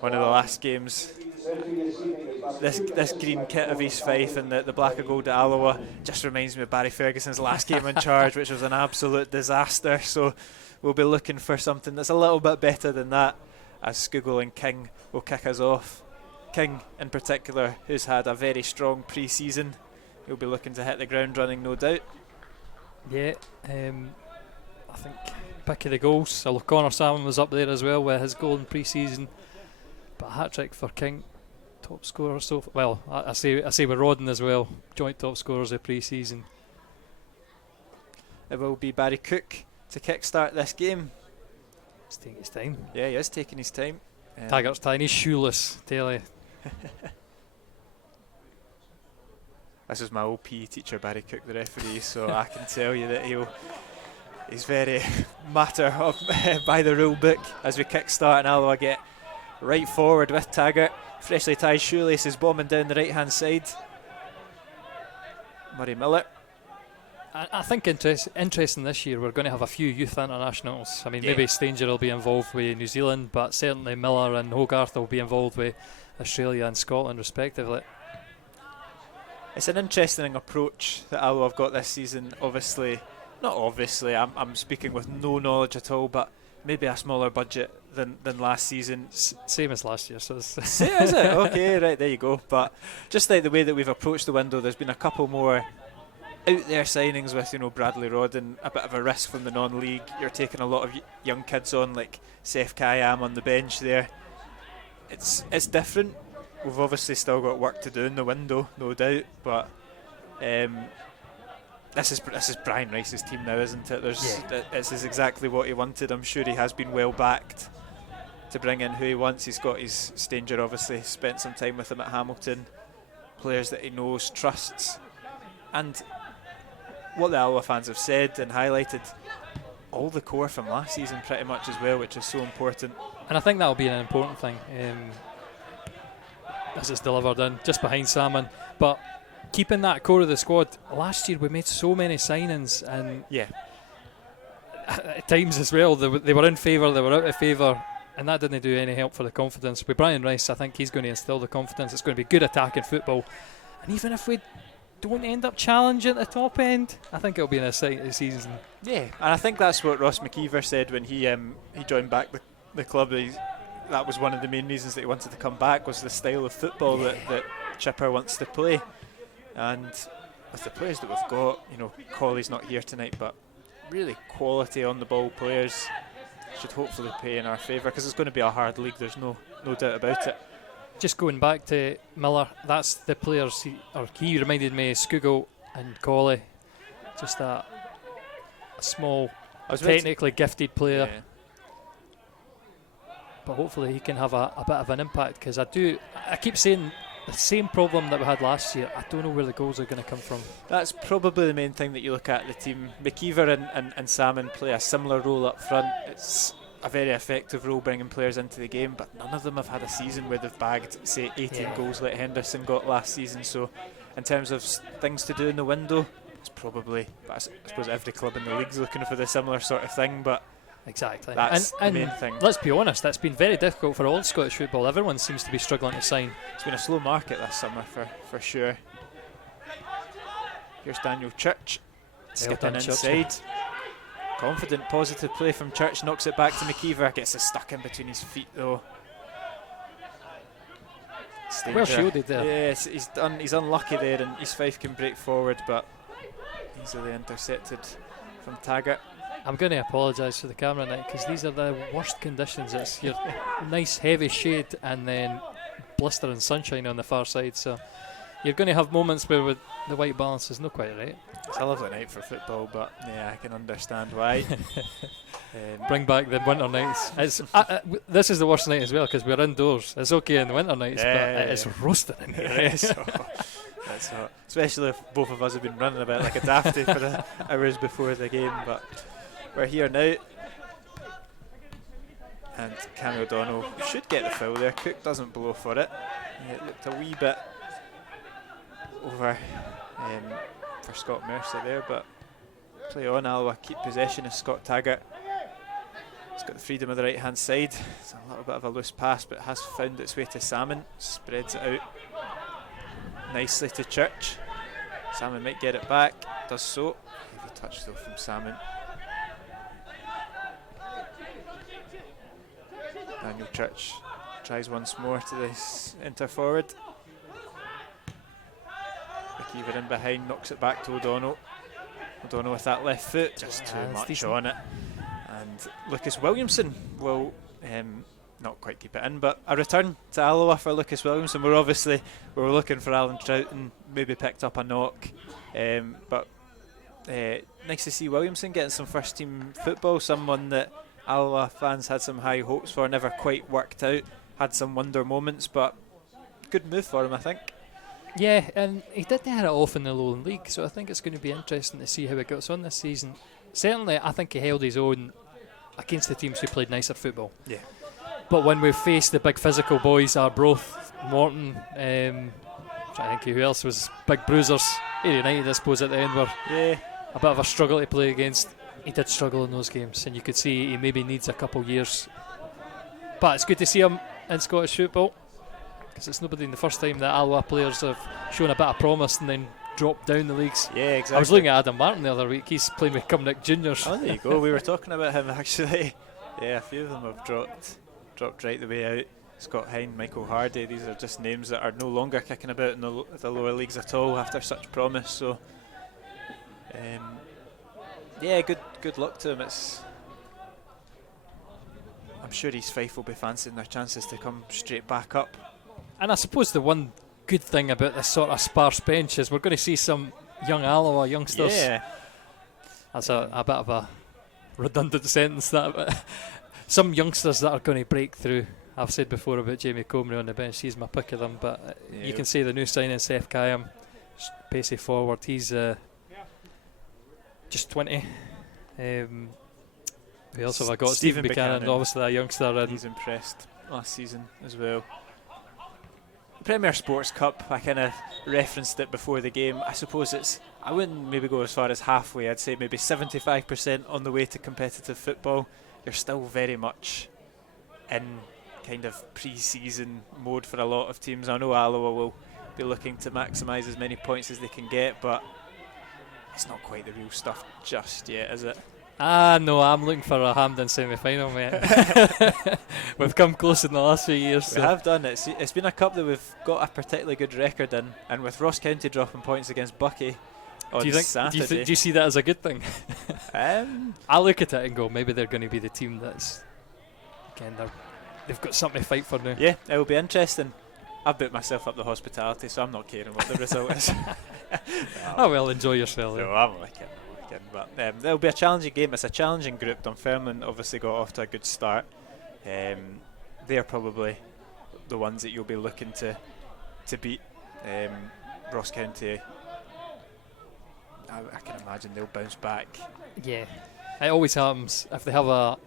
One of the last games. This green kit of East Fife and the black and gold at Alloa just reminds me of Barry Ferguson's last game in charge, which was an absolute disaster. So we'll be looking for something that's a little bit better than that, as Scougall and King will kick us off. King in particular, who's had a very strong pre-season, he'll be looking to hit the ground running, no doubt. Yeah, I think pick of the goals. O'Connor Salmon was up there as well with his goal in pre-season, but a hat-trick for King, top scorer. So well, I say with Rodden as well, joint top scorers of pre-season. It will be Barry Cook to kick-start this game. He's taking his time. Yeah, he is taking his time. Taggart's tying his shoeless, tell you. This is my old PE teacher, Barry Cook, the referee, so I can tell you that he's very matter of by the rule book as we kick-start, and Alloa get right forward with Taggart. Freshly tied shoelaces bombing down the right-hand side. Murray Miller. I think interesting this year, we're going to have a few youth internationals. I mean, maybe Stanger will be involved with New Zealand, but certainly Miller and Hogarth will be involved with Australia and Scotland respectively. It's an interesting approach that Alloa have got this season. I'm speaking with no knowledge at all, but maybe a smaller budget than last season. Same as last year. So is it? Okay, right, there you go. But just like the way that we've approached the window, there's been a couple more out there signings with, Bradley Rodden, a bit of a risk from the non-league. You're taking a lot of young kids on, like Seth Kayam on the bench there. It's different. We've obviously still got work to do in the window, no doubt, but this is Brian Rice's team now, isn't it? This is exactly what he wanted. I'm sure he has been well backed to bring in who he wants. He's got his Stanger, obviously spent some time with him at Hamilton, players that he knows, trusts, and what the Alloa fans have said and highlighted, all the core from last season pretty much as well, which is so important. And I think that'll be an important thing as it's delivered in, just behind Salmon. But keeping that core of the squad, last year we made so many signings, and at times as well, they were in favour, they were out of favour, and that didn't do any help for the confidence. With Brian Rice, I think he's going to instill the confidence. It's going to be good attacking football, and even if we don't end up challenging at the top end, I think it'll be an exciting season. Yeah, and I think that's what Ross McKeever said when he joined back the club. That was one of the main reasons that he wanted to come back, was the style of football that Chipper wants to play. And with the players that we've got, Colley's not here tonight, but really quality on the ball players should hopefully play in our favour, because it's going to be a hard league, there's no doubt about it. Just going back to Miller, that's the players he reminded me of Scougall and Colley. Just a small, technically gifted player. Yeah. But hopefully he can have a bit of an impact, because I keep saying the same problem that we had last year. I don't know where the goals are going to come from. That's probably the main thing that you look at the team. McKeever and Salmon play a similar role up front. It's a very effective role bringing players into the game, but none of them have had a season where they've bagged, say, 18 goals like Henderson got last season. So in terms of things to do in the window, it's probably, but I suppose every club in the league's looking for the similar sort of thing, but exactly, that's the main thing. Let's be honest, it's been very difficult for all Scottish football. Everyone seems to be struggling to sign. It's been a slow market this summer for sure. Here's Daniel Church skipping inside. Confident, positive play from Church, knocks it back to McKeever, gets it stuck in between his feet though. Stanger. Well shielded there. Yes, he's unlucky there, and East Fife can break forward, but easily intercepted from Taggart. I'm going to apologise for the camera now, because these are the worst conditions. It's your nice heavy shade and then blistering sunshine on the far side, so you're going to have moments where the white balance is not quite right. It's a lovely night for football, but I can understand why. Bring back the winter nights. This is the worst night as well, because we're indoors. It's okay in the winter nights, but it's roasting in here. That's hot. Especially if both of us have been running about like a dafty for the hours before the game, but we're here now. And Cammy O'Donnell should get the foul there. Cook doesn't blow for it. It looked a wee bit over for Scott Mercer there, but play on. Alloa keep possession of Scott Taggart. It's got the freedom of the right hand side. It's a little bit of a loose pass, but it has found its way to Salmon. Spreads it out nicely to Church. Salmon might get it back, does so. Heavy touch though from Salmon. Daniel Church tries once more to this inter forward. McKeever in behind, knocks it back to O'Donnell. O'Donnell with that left foot, just too much on it. And Lucas Williamson will not quite keep it in, but a return to Alloa for Lucas Williamson. We're looking for Alan Troughton, maybe picked up a knock, but nice to see Williamson getting some first team football, someone that Alloa fans had some high hopes for, never quite worked out, had some wonder moments, but good move for him, I think. Yeah, and he didn't hit it off in the Lowland League, so I think it's going to be interesting to see how he goes on this season. Certainly, I think he held his own against the teams who played nicer football. Yeah. But when we faced the big physical boys, Arbroath, Morton, trying to think who else was big bruisers. Ayr United, I suppose, at the end were a bit of a struggle to play against. He did struggle in those games, and you could see he maybe needs a couple years. But it's good to see him in Scottish football, because it's nobody in the first time that Alloa players have shown a bit of promise and then dropped down the leagues. Yeah, exactly. I was looking at Adam Martin the other week. He's playing with Cumnock Juniors. Oh, there you go. We were talking about him actually. Yeah, a few of them have dropped right the way out. Scott Hine, Michael Hardy. These are just names that are no longer kicking about in the lower leagues at all after such promise. So, good luck to him. I'm sure East Fife will be fancying their chances to come straight back up. And I suppose the one good thing about this sort of sparse bench is we're going to see some young Alloa youngsters. Yeah. That's a bit of a redundant sentence, that, but some youngsters that are going to break through. I've said before about Jamie Comrie on the bench, he's my pick of them, but you can say the new signing, Seth Kayam, pacey forward, he's just 20. Who else have I got? Stephen Buchanan, obviously a youngster. And he's impressed last season as well. Premier Sports Cup, I kind of referenced it before the game. I suppose I wouldn't maybe go as far as halfway. I'd say maybe 75% on the way to competitive football. You're still very much in kind of pre-season mode for a lot of teams. I know Alloa will be looking to maximise as many points as they can get, but it's not quite the real stuff just yet, is it? No, I'm looking for a Hampden semi-final, mate. We've come close in the last few years. We have done it. It's been a cup that we've got a particularly good record in, and with Ross County dropping points against Buckie on Saturday. Do you see that as a good thing? I look at it and go, maybe they're going to be the team that's, again, they've got something to fight for now. Yeah, it will be interesting. I've booked myself up the hospitality, so I'm not caring what the result is. Oh well, enjoy yourself. No, I'm liking. But there'll be a challenging game. It's a challenging group. Dunfermline obviously got off to a good start. They're probably the ones that you'll be looking to beat. Ross County, I can imagine they'll bounce back. Yeah, it always happens if they have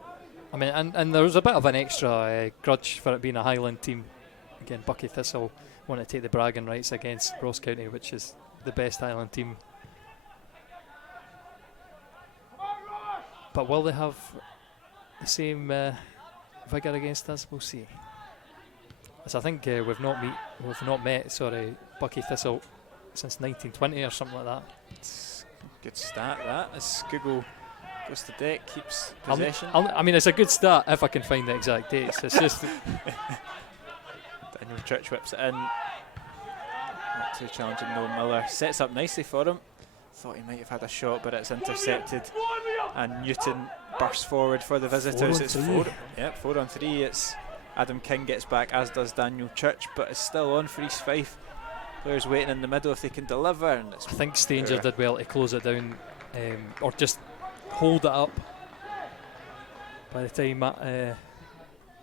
and there's a bit of an extra grudge for it being a Highland team. Again, Buckie Thistle want to take the bragging rights against Ross County, which is the best Highland team. But will they have the same vigour against us? We'll see. As I think we've not met Buckie Thistle since 1920 or something like that. It's a good start, that. As Google goes to deck, keeps possession. It's a good start if I can find the exact dates. It's just Daniel Church whips it in. Not too challenging. Noel Miller sets up nicely for him. Thought he might have had a shot, but it's intercepted. And Newton bursts forward for the visitors. It's 4 on 3. It's Adam King gets back, as does Daniel Church, but it's still on for East Fife. Players waiting in the middle if they can deliver. And I think Stanger did well to close it down, or just hold it up. By the time I'm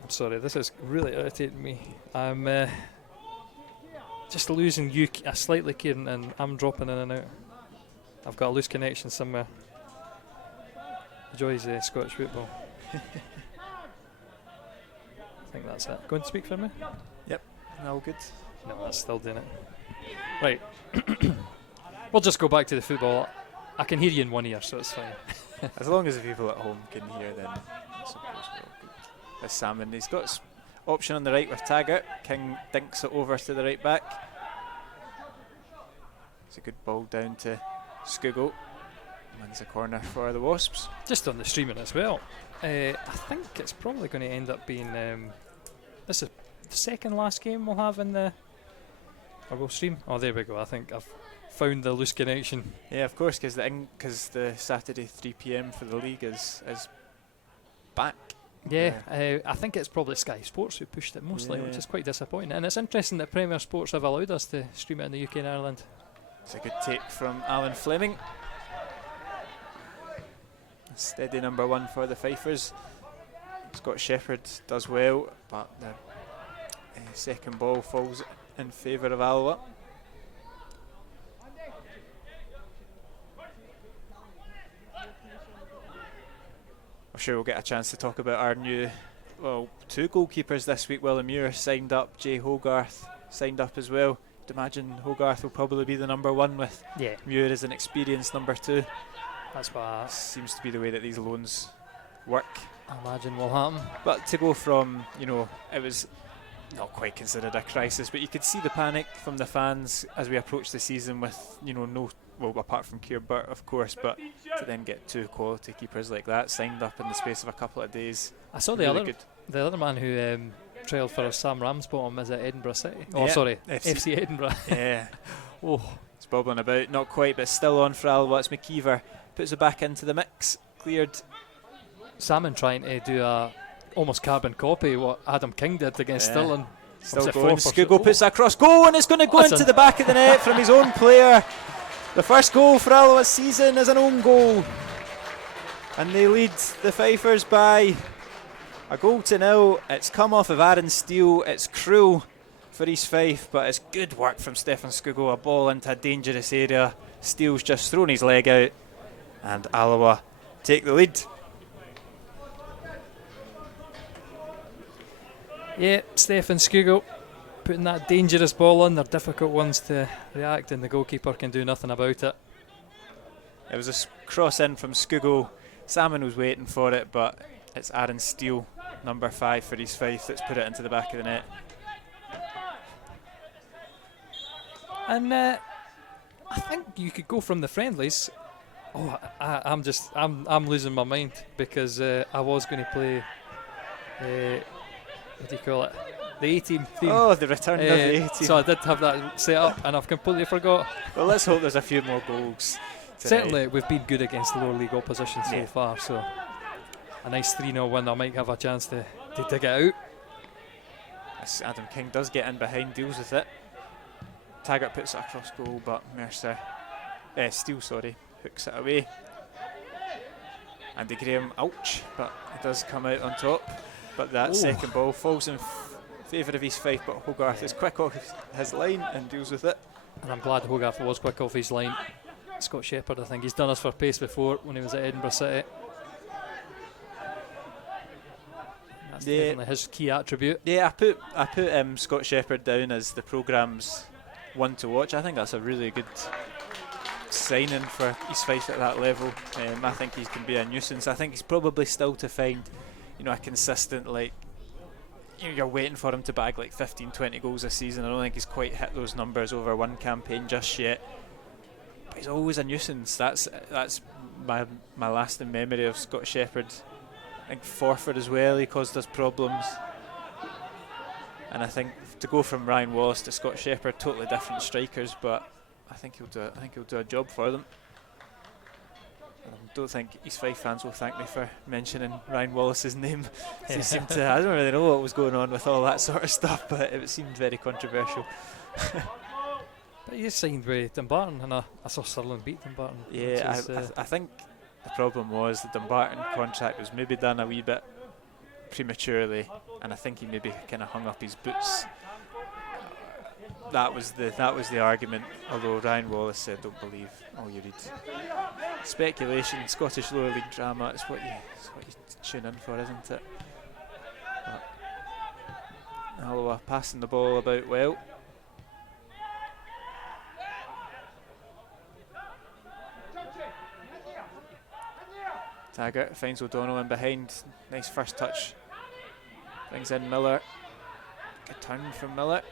sorry, this is really irritating me. I'm just losing you slightly, Kieran, and I'm dropping in and out. I've got a loose connection somewhere. Enjoys Scottish football. I think that's it. Go and speak for me. Yep, all good. No, that's still doing it. Right. We'll just go back to the football. I can hear you in one ear, so it's fine. As long as the people at home can hear, then I suppose we'll this Salmon. He's got option on the right with Taggart. King dinks it over to the right back. It's a good ball down to Skugel. Wins the corner for the Wasps. Just on the streaming as well. I think it's probably going to end up being this is the second last game we'll have in the we'll stream. Oh, there we go. I think I've found the loose connection. Yeah, of course, because the Saturday 3 p.m. for the league is back. Yeah, I think it's probably Sky Sports who pushed it mostly, which is quite disappointing. And it's interesting that Premier Sports have allowed us to stream it in the UK and Ireland. It's a good take from Alan Fleming. Steady number 1 for the Fifers. Scott Shepherd does well, but the second ball falls in favour of Alloa. I'm sure we'll get a chance to talk about our new, 2 goalkeepers this week. William Muir signed up, Jay Hogarth signed up as well. I'd imagine Hogarth will probably be the number 1 with Muir as an experienced number 2. That's what seems to be the way that these loans work. I imagine will happen. But to go from, it was not quite considered a crisis, but you could see the panic from the fans as we approached the season with, apart from Keir Burt, of course, but to then get 2 quality keepers like that signed up in the space of a couple of days. I saw really the other man who trialled for Sam Ramsbottom is at Edinburgh City. Oh, sorry, FC Edinburgh. Yeah. It's bobbling about, not quite, but still on for Alloa. It's McKeever. Puts it back into the mix. Cleared. Salmon trying to do a almost carbon copy what Adam King did against Stirling. Still going. Skugel puts it across goal, and it's going to go into the back of the net from his own player. The first goal for Alloa's season is an own goal, and they lead the Fifers by a 1-0. It's come off of Aaron Steele. It's cruel for East Fife, but it's good work from Stefan Skugel. A ball into a dangerous area. Steele's just thrown his leg out, and Alloa take the lead. Yeah, Stefan Skugel putting that dangerous ball on. They're difficult ones to react, and the goalkeeper can do nothing about it. It was a cross in from Skugel. Salmon was waiting for it, but it's Aaron Steele, number 5 for East Fife, that's put it into the back of the net. And I think you could go from the friendlies. Oh, I'm losing my mind because I was going to play. What do you call it? The A-team theme. Oh, the return of the A-team. So I did have that set up, and I've completely forgot. Well, let's hope there's a few more goals tonight. Certainly, we've been good against the lower league opposition so far. So a nice 3-0 win, I might have a chance to dig it out. As Adam King does get in behind, deals with it. Taggart puts it across goal, but Steele, hooks it away. Andy Graham, ouch, but it does come out on top. But that second ball falls in favour of East Fife, but Hogarth is quick off his line and deals with it. And I'm glad Hogarth was quick off his line. Scott Shepherd, I think he's done us for pace before when he was at Edinburgh City. That's definitely his key attribute. Yeah, I put Scott Shepherd down as the programme's one to watch. I think that's a really good signing for East Fife at that level. I think he can be a nuisance. I think he's probably still to find a consistent, you're waiting for him to bag 15-20 goals a season. I don't think he's quite hit those numbers over one campaign just yet, but he's always a nuisance. That's my lasting memory of Scott Shepherd. I think Forford as well, he caused us problems, and I think to go from Ryan Wallace to Scott Shepherd, totally different strikers, but I think he'll do a job for them. I don't think East Fife fans will thank me for mentioning Ryan Wallace's name. I don't really know what was going on with all that sort of stuff, but it seemed very controversial. But he signed with Dumbarton, and I saw Stirling beat Dumbarton. Yeah, I think the problem was the Dumbarton contract was maybe done a wee bit prematurely, and I think he maybe kind of hung up his boots. That was the argument, although Ryan Wallace said don't believe all you read. Speculation, Scottish lower league drama, it's what you tune in for, isn't it? But Alloa passing the ball about well. Taggart finds O'Donnell in behind. Nice first touch Brings in Miller. Good turn from Miller.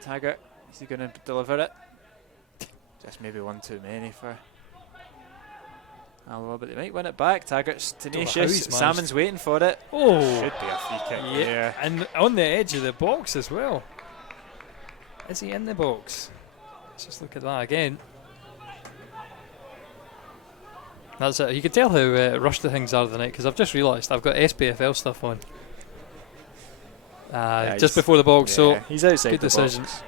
Taggart, is he going to deliver it? Just maybe one too many for Alloa, but they might win it back. Taggart's tenacious. Salmon's waiting for it. Oh, should be a free kick there. And on the edge of the box as well. Is he in the box? Let's just look at that again. That's it. You can tell how rushed the things are tonight, because I've just realised I've got SPFL stuff on. Just before the box, so he's outside good the decisions. box.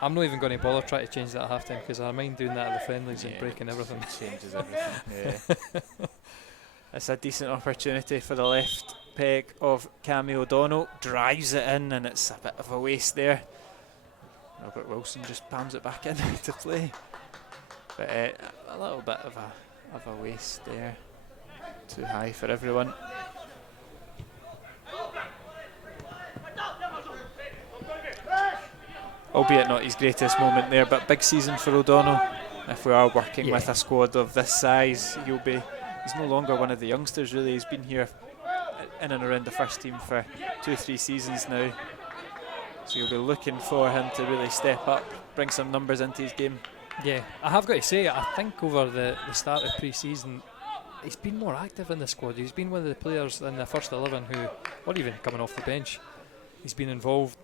I'm not even going to bother trying to change that at half time, because I mind doing that at the friendlies and breaking everything. Changes everything. Yeah. It's a decent opportunity for the left peg of Cammy O'Donnell. Drives it in, and it's a bit of a waste there. Robert Wilson just palms it back in to play. But a little bit of a waste there. Too high for everyone. Albeit not his greatest moment there, but big season for O'Donnell. If we are working with a squad of this size, he's no longer one of the youngsters really. He's been here in and around the first team for 2-3 seasons now. So you'll be looking for him to really step up, bring some numbers into his game. Yeah, I have got to say, I think over the start of pre-season, he's been more active in the squad. He's been one of the players in the first 11 who, or even coming off the bench, he's been involved.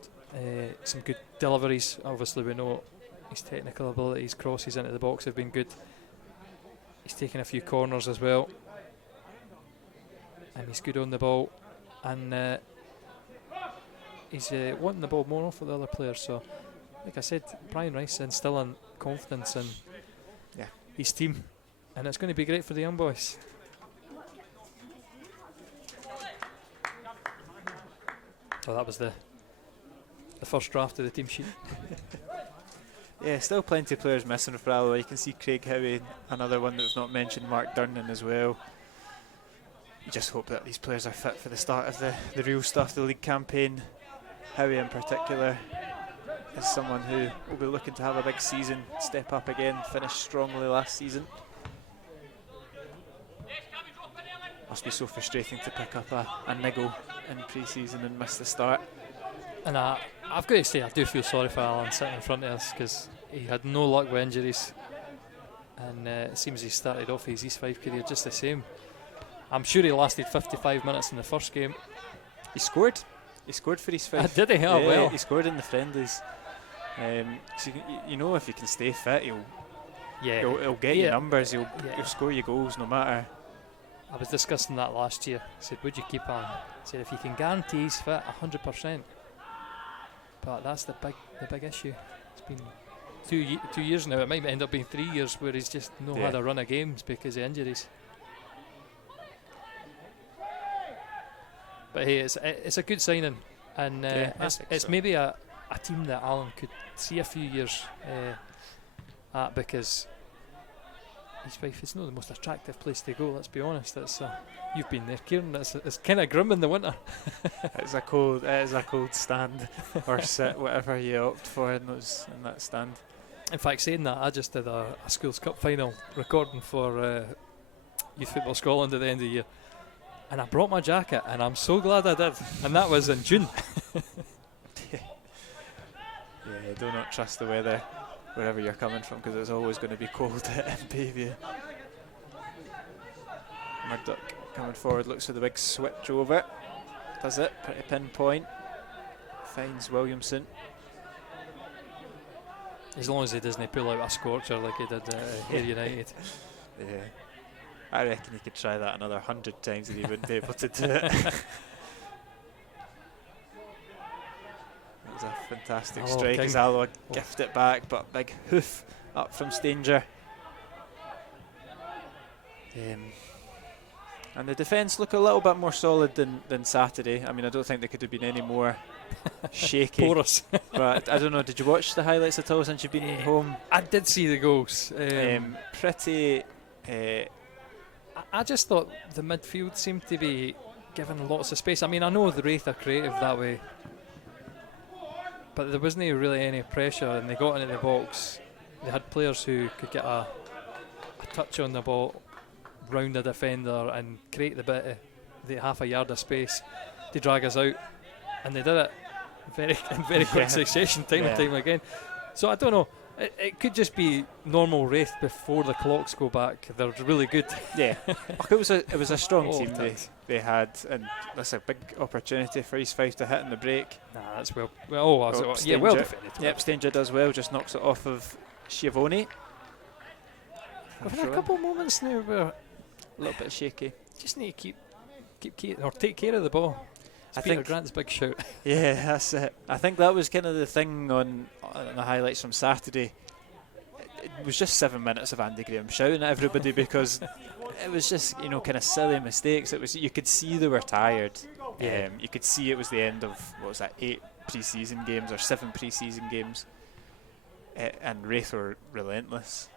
Some good deliveries. Obviously, we know his technical abilities, crosses into the box have been good. He's taken a few corners as well, and he's good on the ball. And he's wanting the ball more for the other players. So, like I said, Brian Rice instilling confidence in his team, and it's going to be great for the young boys. So that was the first draft of the team sheet. Yeah, still plenty of players missing for Alloa. You can see Craig Howie, another one that we've not mentioned, Mark Durnan as well. You just hope that these players are fit for the start of the real stuff, the league campaign. Howie in particular is someone who will be looking to have a big season, step up again, finish strongly last season. Must be so frustrating to pick up a niggle in pre-season and miss the start. And I've got to say, I do feel sorry for Alan sitting in front of us, because he had no luck with injuries, and it seems he started off his East Fife career just the same. I'm sure he lasted 55 minutes in the first game. He scored for East Fife. Did he? Oh, yeah, well. He scored in the friendlies. So you know, if he can stay fit, he'll get you numbers. He'll score you goals no matter. I was discussing that last year. I said, would you keep Alan? I said, if you can guarantee he's fit 100%. But that's the big issue. It's been 2 years now. It might end up being 3 years where he's just not had a run of games because of injuries. But hey, it's a good signing, and it's maybe a team that Alan could see a few years at, because East Fife is not the most attractive place to go. Let's be honest. You've been there, Kieran. It's kind of grim in the winter. It is a cold stand or sit, whatever you opt for in that stand. In fact, saying that, I just did a Schools Cup final recording for Youth Football Scotland at the end of the year, and I brought my jacket, and I'm so glad I did. And that was in June. Yeah, do not trust the weather wherever you're coming from, because it's always going to be cold in Bayview. Murdoch coming forward, looks for the big switch over. Does it, pretty pinpoint. Finds Williamson. As long as he doesn't pull out a scorcher like he did at United. Yeah. I reckon he could try that another 100 times and he wouldn't be able to do it. That was a fantastic strike as Alloa gift it back, but big hoof up from Stanger. And the defence look a little bit more solid than Saturday. I mean, I don't think they could have been any more shaky. Porous. But I don't know, did you watch the highlights at all since you've been home? I did see the goals. Pretty... I just thought the midfield seemed to be given lots of space. I mean, I know the Wraith are creative that way, but there wasn't really any pressure, and they got into the box. They had players who could get a touch on the ball round a defender and create the half a yard of space to drag us out, and they did it in very quick succession, time and time again. So I don't know. It could just be normal Wraith before the clocks go back. They're really good. Yeah, it was a strong team they had, and that's a big opportunity for East Fife to hit in the break. Nah, that's well defended. Yep, Stanger does well, just knocks it off of Schiavone. We've had a couple of moments now where a little bit shaky. Just need to take care of the ball. I think Grant's big shout. Yeah, that's it. I think that was kind of the thing on the highlights from Saturday. It was just 7 minutes of Andy Graham shouting at everybody because it was just, kind of silly mistakes. It was, you could see they were tired. Yeah. You could see it was the end of 8 pre-season games or 7 pre-season games, and Wraith were relentless.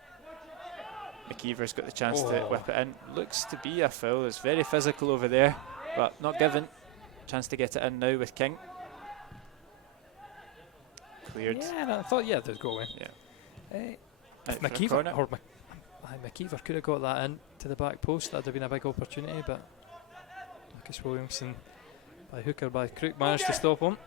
McKeever's got the chance to whip it in. Looks to be a foul. It's very physical over there, but not given. Chance to get it in now with King. Cleared. Yeah, and I thought, they'd go away. Yeah. McKeever could have got that in to the back post. That'd have been a big opportunity, but Lucas Williamson, by hook or by crook, managed to stop him.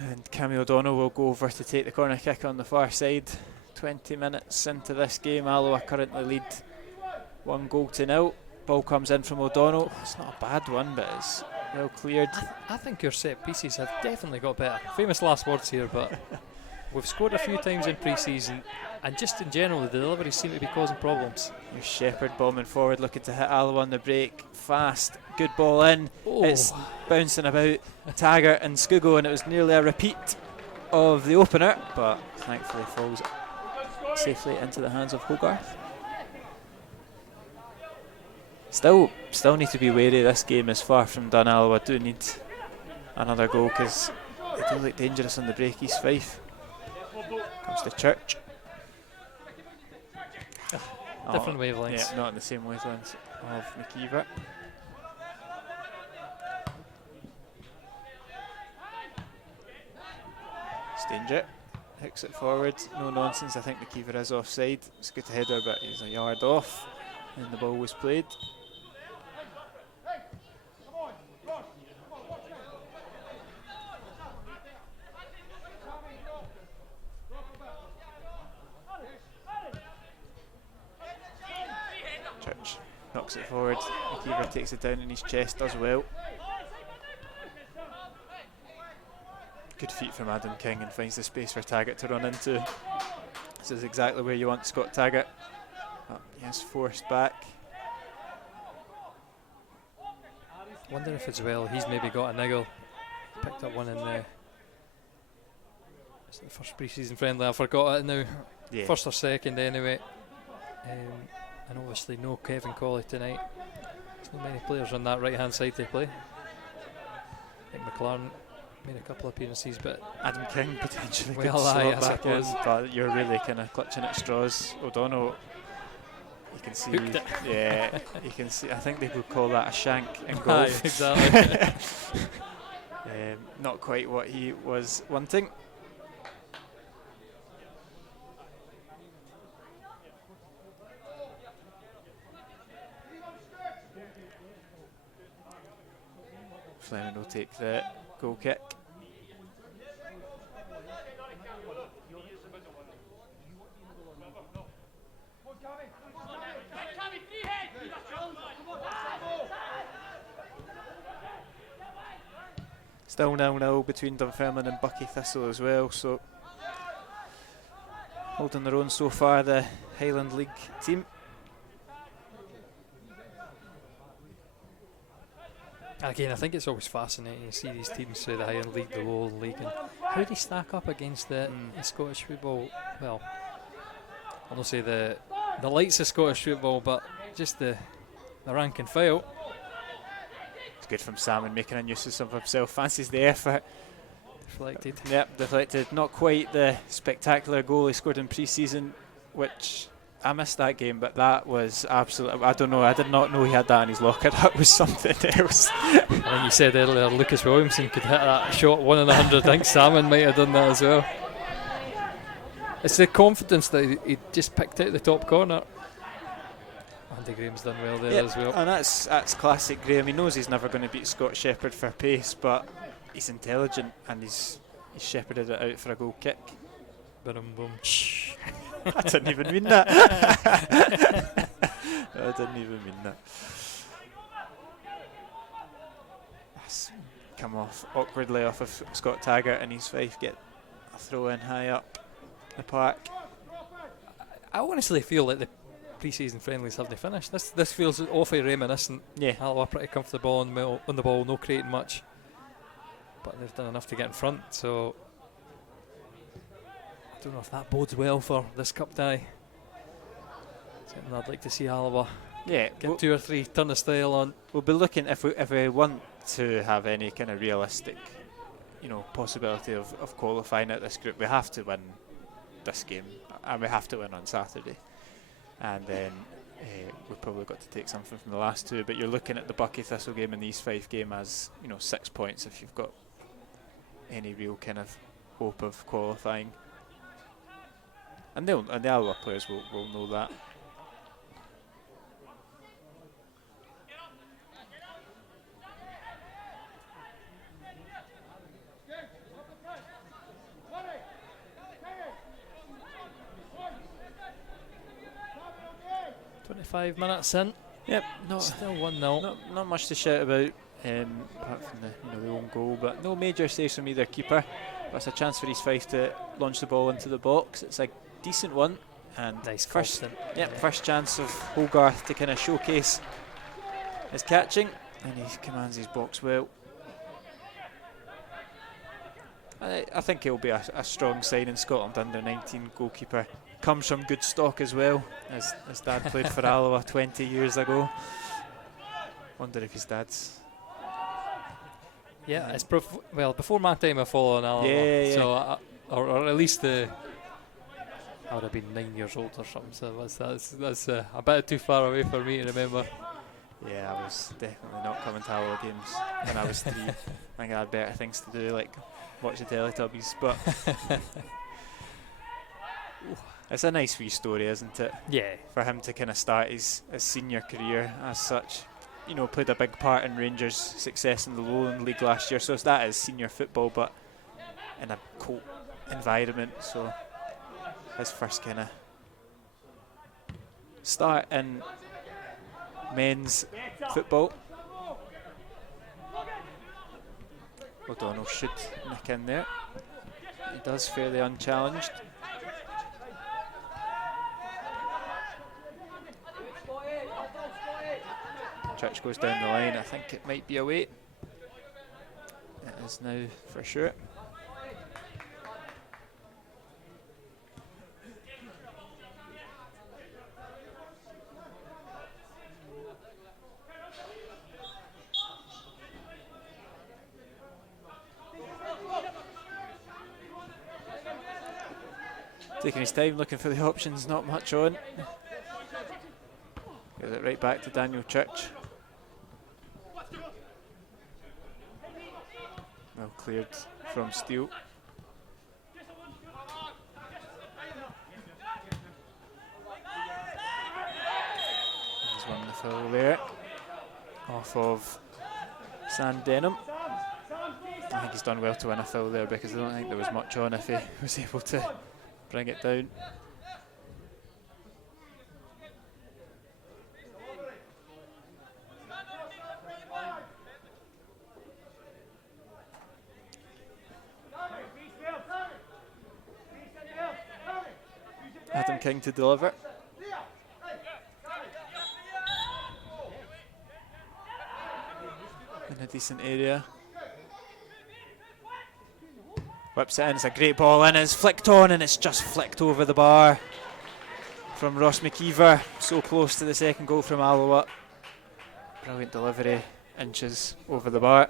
And Cammy O'Donnell will go over to take the corner kick on the far side. 20 minutes into this game, Alloa currently lead 1-0. Ball comes in from O'Donnell. It's not a bad one, but it's well cleared. I think your set pieces have definitely got better. Famous last words here, but we've scored a few times in pre-season, and just in general, the deliveries seem to be causing problems. Here's Shepherd bombing forward, looking to hit Alloa on the break. Fast, good ball in. It's bouncing about Taggart and Skugo, and it was nearly a repeat of the opener, but thankfully falls safely into the hands of Hogarth. Still need to be wary. This game is far from done. Alloa do need another goal because they do look dangerous on the break. East Fife comes to Church. Different wavelengths. Yeah, not in the same wavelengths of McKeever. Stanger hooks it forward. No nonsense. I think McKeever is offside. It's a good header, but he's a yard off, and the ball was played. Church knocks it forward. McKeever takes it down in his chest, does well. Good feet from Adam King and finds the space for Taggart to run into. This is exactly where you want Scott Taggart. Oh, he is forced back. Wonder if as well he's maybe got a niggle. Picked up one in the first pre-season friendly. I forgot it now. Yeah. First or second anyway. And obviously no Kevin Colley tonight. There's not many players on that right hand side to play. I think McLaren made a couple of appearances, but Adam King potentially well, could slot I back in, suppose. but you're really kind of clutching at straws. O'Donnell, you can see, yeah, you can see. I think they would call that a shank in golf. Exactly. Not quite what he was wanting. Fleming will take the goal kick. Still 0-0 between Dunfermline and Bucky Thistle as well, so holding their own so far, the Highland League team. Again, I think it's always fascinating to see these teams through the Highland League, the Lowland League, and how they stack up against the Scottish football. Well, I'll not say the lights of Scottish football, but just the rank and file. It's good from Salmon, making a nuisance of himself. Fancies the effort. Deflected. Yep, deflected. Not quite the spectacular goal he scored in pre-season, which I missed that game, but that was absolute. I don't know. I did not know he had that in his locker. That was something else. And you said earlier, Lucas Williamson could hit that shot 1 in 100. I think Salmon might have done that as well. It's the confidence that he just picked out the top corner. Andy Graham's done well there as well. And that's classic Graham. He knows he's never going to beat Scott Shepherd for pace, but he's intelligent and he's shepherded it out for a goal kick. Boom, boom. I didn't even mean that. I didn't even mean that. That's come off awkwardly off of Scott Taggart, and his Fife get a throw in high up the park. I honestly feel like the pre-season friendlies haven't finished. This feels awfully reminiscent. Yeah. Alloa pretty comfortable on the ball, no creating much, but they've done enough to get in front. So I don't know if that bodes well for this cup tie. Something I'd like to see Alloa get 2 or 3 turn of style on. We'll be looking if we want to have any kind of realistic, possibility of qualifying at this group. We have to win this game, and we have to win on Saturday. And then we've probably got to take something from the last 2. But you're looking at the Buckie Thistle game and the East Fife game as 6 points if you've got any real kind of hope of qualifying. And the Alloa players will know that. Minutes in. Yep, still 1-0. Not much to shout about, apart from the own goal, but no major saves from either keeper. But it's a chance for East Fife to launch the ball into the box. It's a decent one, and nice first chance of Hogarth to kind of showcase his catching, and he commands his box well. I think he'll be a strong sign in Scotland under 19 goalkeeper. Comes from good stock as well, as dad played for Alloa 20 years ago. Wonder if his dad's... Yeah, it's before my time of following Alloa. Yeah. So, or at least I would have been 9 years old or something, so that's a bit too far away for me to remember. Yeah, I was definitely not coming to Alloa games when I was 3. I think I had better things to do, like watch the Teletubbies, but... It's a nice wee story, isn't it? Yeah. For him to kind of start his senior career as such. Played a big part in Rangers' success in the Lowland League last year, so that is senior football, but in a cold environment. So his first kind of start in men's football. O'Donnell should nick in there. He does fairly unchallenged. Church goes down the line. I think it might be away. It is now for sure. Taking his time, looking for the options, not much on. Gives it right back to Daniel Church. Well cleared from Steele. He's won the foul there off of San Denham. I think he's done well to win a foul there, because I don't think there was much on if he was able to bring it down. Adam King to deliver. In a decent area. Whips it in, it's a great ball in, it's flicked on and it's just flicked over the bar from Ross McKeever. So close to the second goal from Alloa. Brilliant delivery, inches over the bar.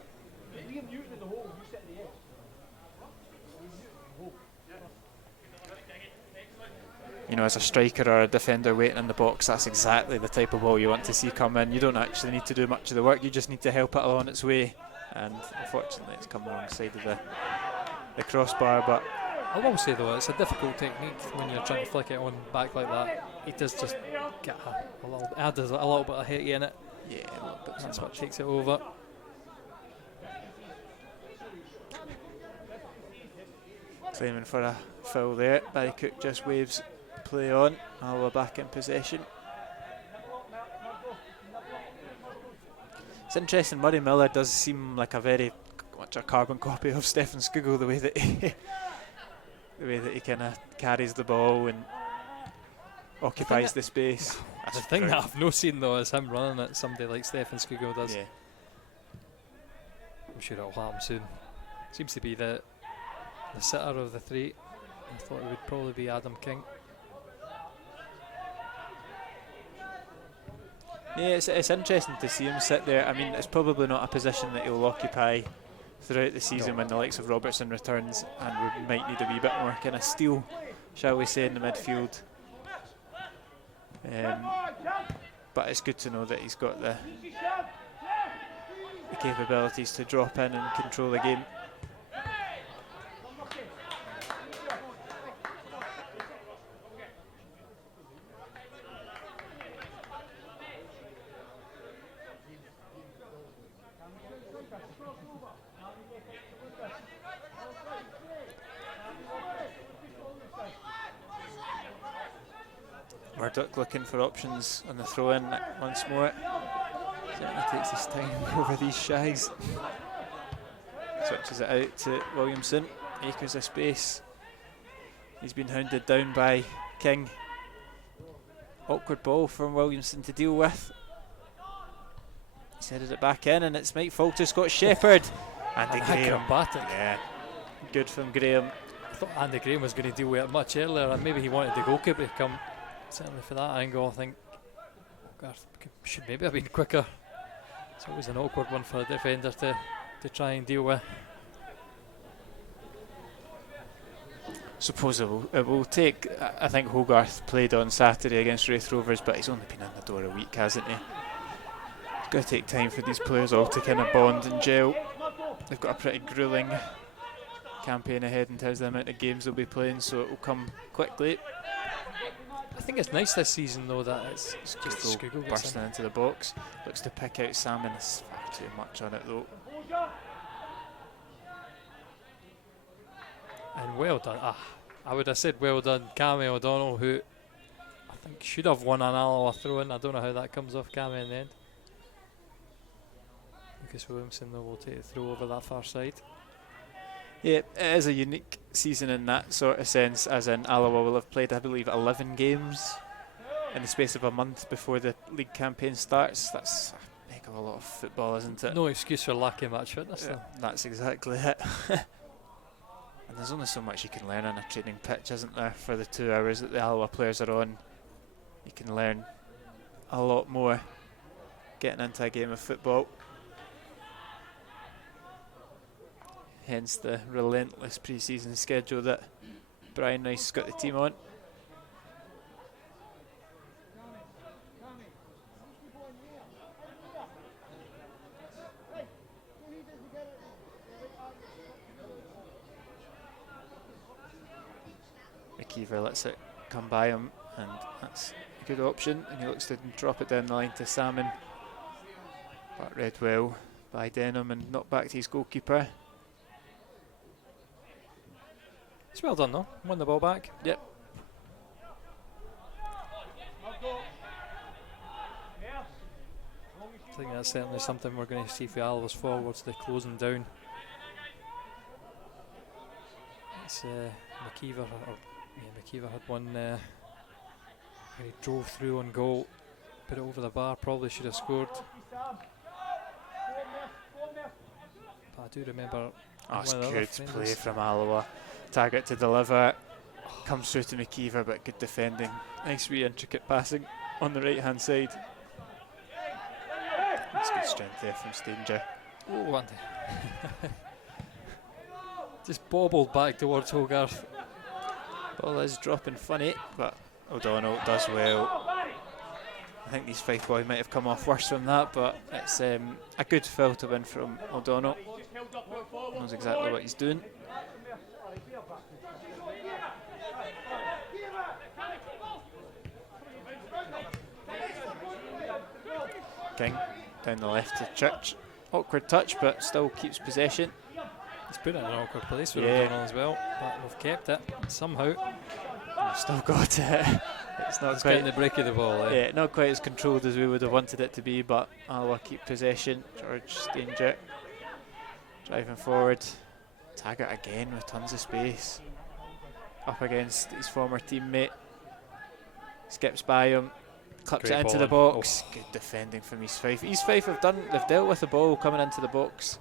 As a striker or a defender waiting in the box, that's exactly the type of ball you want to see come in. You don't actually need to do much of the work, you just need to help it along its way. And unfortunately it's come alongside of the crossbar. But I will say though, it's a difficult technique when you're trying to flick it on back like that. he does just get a little bit of hitty in it. Yeah, a little bit. That's what takes it over. Claiming for a foul there. Barry Cook just waves play on. Alloa back in possession. It's interesting, Murray Miller does seem like a very much a carbon copy of Stefan Skugel, the way that he kind of carries the ball and occupies the space. The thing that I've not seen though is him running at somebody like Stefan Skugel does. Yeah. I'm sure it'll happen soon. Seems to be the sitter of the three. I thought it would probably be Adam King. Yeah, it's interesting to see him sit there. I mean, it's probably not a position that he'll occupy throughout the season when the likes of Robertson returns, and we might need a wee bit more kind of steel, shall we say, in the midfield. But it's good to know that he's got the capabilities to drop in and control the game. Murdoch looking for options on the throw-in once more. Certainly takes his time over these shies. Switches it out to Williamson. Acres of space. He's been hounded down by King. Awkward ball from Williamson to deal with. He's headed it back in, and it's Mike Falter, Scott Shepherd. Andy Graham. Yeah, good from Graham. I thought Andy Graham was going to deal with it much earlier, and maybe he wanted the goalkeeper to come. Certainly for that angle, I think Garth should maybe have been quicker. It's always an awkward one for a defender to try and deal with. Suppose it will take. I think Hogarth played on Saturday against Wraith Rovers, but he's only been in the door a week, hasn't he? It's going to take time for these players all to kind of bond and gel. They've got a pretty gruelling campaign ahead in terms of the amount of games they'll be playing, so it will come quickly. I think it's nice this season though that it's just Skugel bursting into the box. Looks to pick out Salmon. There's far too much on it though. And well done. I would have said well done Cammy O'Donnell, who I think should have won an Alloa throw-in. I don't know how that comes off Cammy in the end. Lucas Williamson though will take the throw over that far side. Yeah, it is a unique season in that sort of sense, as in Alloa will have played, I believe, 11 games in the space of a month before the league campaign starts. That's a heck of a lot of football, isn't it? No excuse for lacking match fitness. Yeah, that's exactly it. And there's only so much you can learn on a training pitch, isn't there, for the 2 hours that the Alloa players are on. You can learn a lot more getting into a game of football. Hence the relentless pre-season schedule that Brian Rice has got the team on. McKeever lets it come by him, and that's a good option, and he looks to drop it down the line to Salmon, but read well by Denham and not back to his goalkeeper. It's well done though, won the ball back. Yep. I think that's certainly something we're going to see for Alloa's forwards, the closing down. It's McKeever had one he drove through on goal, put it over the bar, probably should have scored. But I do remember. Oh, it's good play from Alloa. Target to deliver, comes through to McKeever, but good defending. Nice wee intricate passing on the right hand side. That's good strength there from Stanger. Oh, Andy. Just bobbled back towards Hogarth. Ball is dropping funny, but O'Donnell does well. I think these Fife boys might have come off worse from that, but it's a good foul to win from O'Donnell. Knows exactly what he's doing. King down the left to Church. Awkward touch, but still keeps possession. He's put it in an awkward place with O'Donnell as well, but we've kept it somehow. We've still got it. It's not quite getting the break of the ball. Yeah, not quite as controlled as we would have wanted it to be, but Alloa keep possession. George Stanger driving forward. Taggart again with tons of space. Up against his former teammate. Skips by him. Clips it into the box. Good defending from East Fife. East Fife they've dealt with the ball coming into the box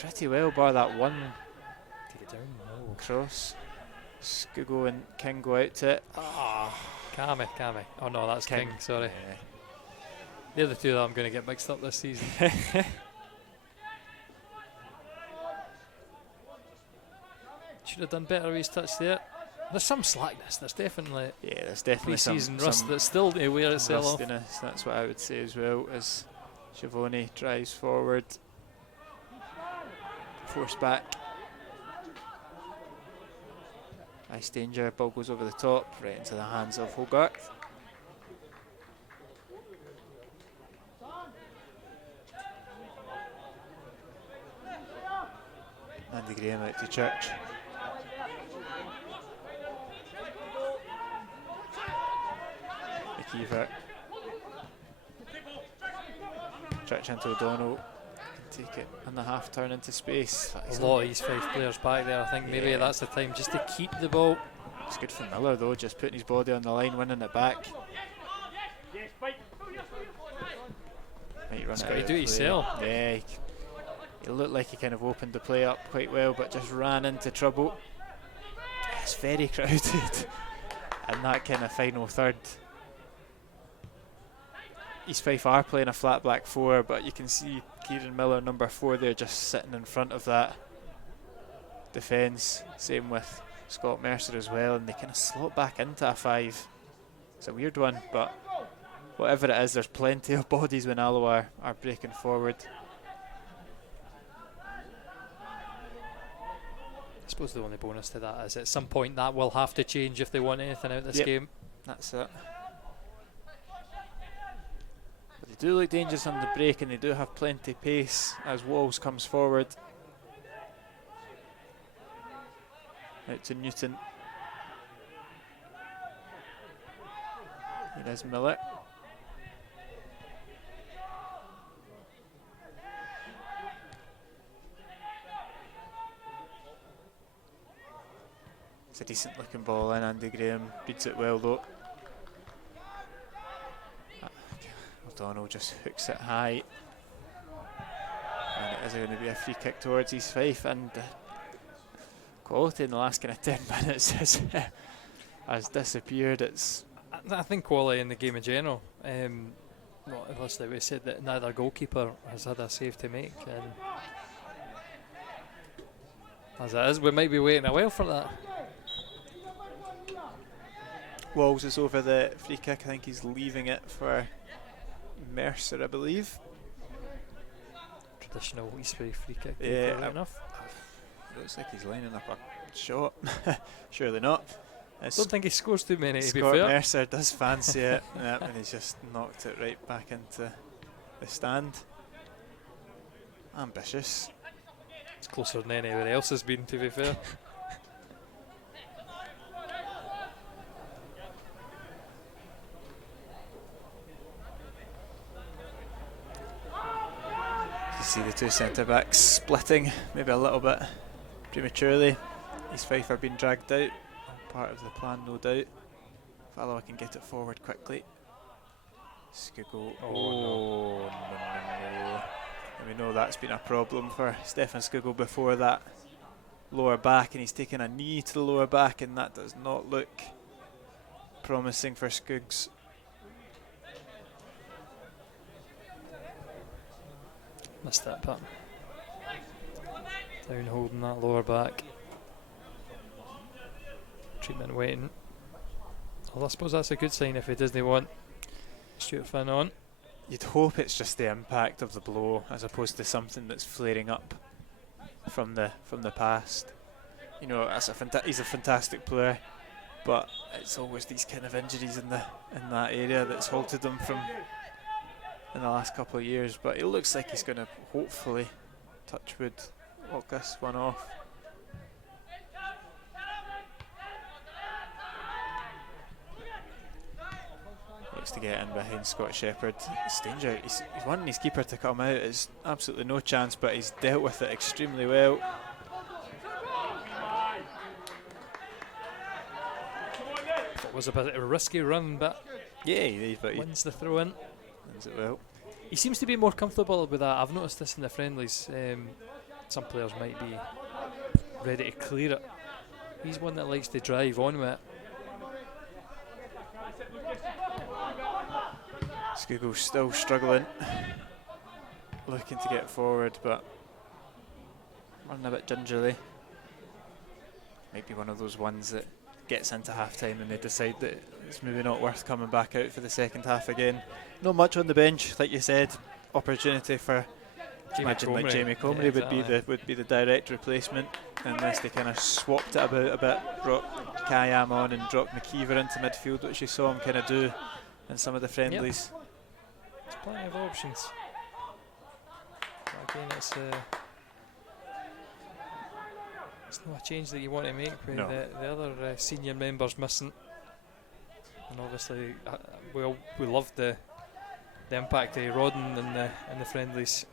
pretty well, bar that one cross. Skuggo and King go out to it. Kame. Oh no, that's King, sorry. Yeah. They're the two that I'm going to get mixed up this season. Should have done better with his touch there. There's some slackness. There's definitely pre-season rust that's still to wear itself off. That's what I would say as well, as Schiavone drives forward. Force back. Nice danger. Ball goes over the top, right into the hands of Hogarth. Andy Graham out to Church. McKeever. Church into O'Donnell. Take it on the half turn into space. A lot of East Fife players back there. I think maybe that's the time just to keep the ball. It's good for Miller though, just putting his body on the line, winning it back. Might run it out. He do himself. Yeah, he looked like he kind of opened the play up quite well, but just ran into trouble. It's very crowded in that kind of final third. East Fife are playing a flat back four, but you can see Kieran Miller, number 4, there, just sitting in front of that defence. Same with Scott Mercer as well, and they kind of slot back into a 5. It's a weird one, but whatever it is, there's plenty of bodies when Alloa are breaking forward. I suppose the only bonus to that is at some point that will have to change if they want anything out of this game. That's it. They do look dangerous on the break, and they do have plenty of pace as Walls comes forward. Out to Newton. Here is Miller. It's a decent looking ball in. Andy Graham reads it well though. O'Donnell just hooks it high, and it is going to be a free kick towards East Fife, and quality in the last kind of 10 minutes has disappeared. I think quality in the game in general. Unless like we said that neither goalkeeper has had a save to make, and as it is, we might be waiting a while for that. Walls is over the free kick. I think he's leaving it for Mercer, I believe. Traditional East Fife free kick. Yeah, enough. Looks like he's lining up a shot. Surely not. I don't think he scores too many, to be Scott fair. Mercer does fancy it, and he's just knocked it right back into the stand. Ambitious. It's closer than anywhere else has been, to be fair. See the two centre backs splitting maybe a little bit prematurely. East Fife are being dragged out, part of the plan no doubt. If Alloa can get it forward quickly. Skuggo. No. And we know that's been a problem for Stefan Skuggo before that. Lower back, and he's taken a knee to the lower back, and that does not look promising for Skuggs. Missed that punt. Down holding that lower back. Treatment waiting. Well, I suppose that's a good sign if he doesn't want Stuart Finn on. You'd hope it's just the impact of the blow as opposed to something that's flaring up from the past. You know, he's a fantastic player, but it's always these kind of injuries in that area that's halted him from in the last couple of years, but it looks like he's going to hopefully, touch wood, walk this one off. Looks to get in behind Scott Shepherd. It's danger. He's wanting his keeper to come out. It's absolutely no chance, but he's dealt with it extremely well. It was a bit of a risky run, but yeah, but he wins the throw in. Wins it well. He seems to be more comfortable with that. I've noticed this in the friendlies. Some players might be ready to clear it. He's one that likes to drive on with it. Scoogle's still struggling, looking to get forward, but running a bit gingerly. Might be one of those ones that gets into half-time and they decide that it's maybe not worth coming back out for the second half again. Not much on the bench, like you said. Opportunity for Jamie Comrie would be the direct replacement, unless they kind of swapped it about a bit, brought Kayam on and dropped McKeever into midfield, which you saw him kind of do in some of the friendlies. Yep. There's plenty of options. But again, it's not a change that you want to make with the other senior members missing. And obviously, we loved the impact of Rodden in the friendlies.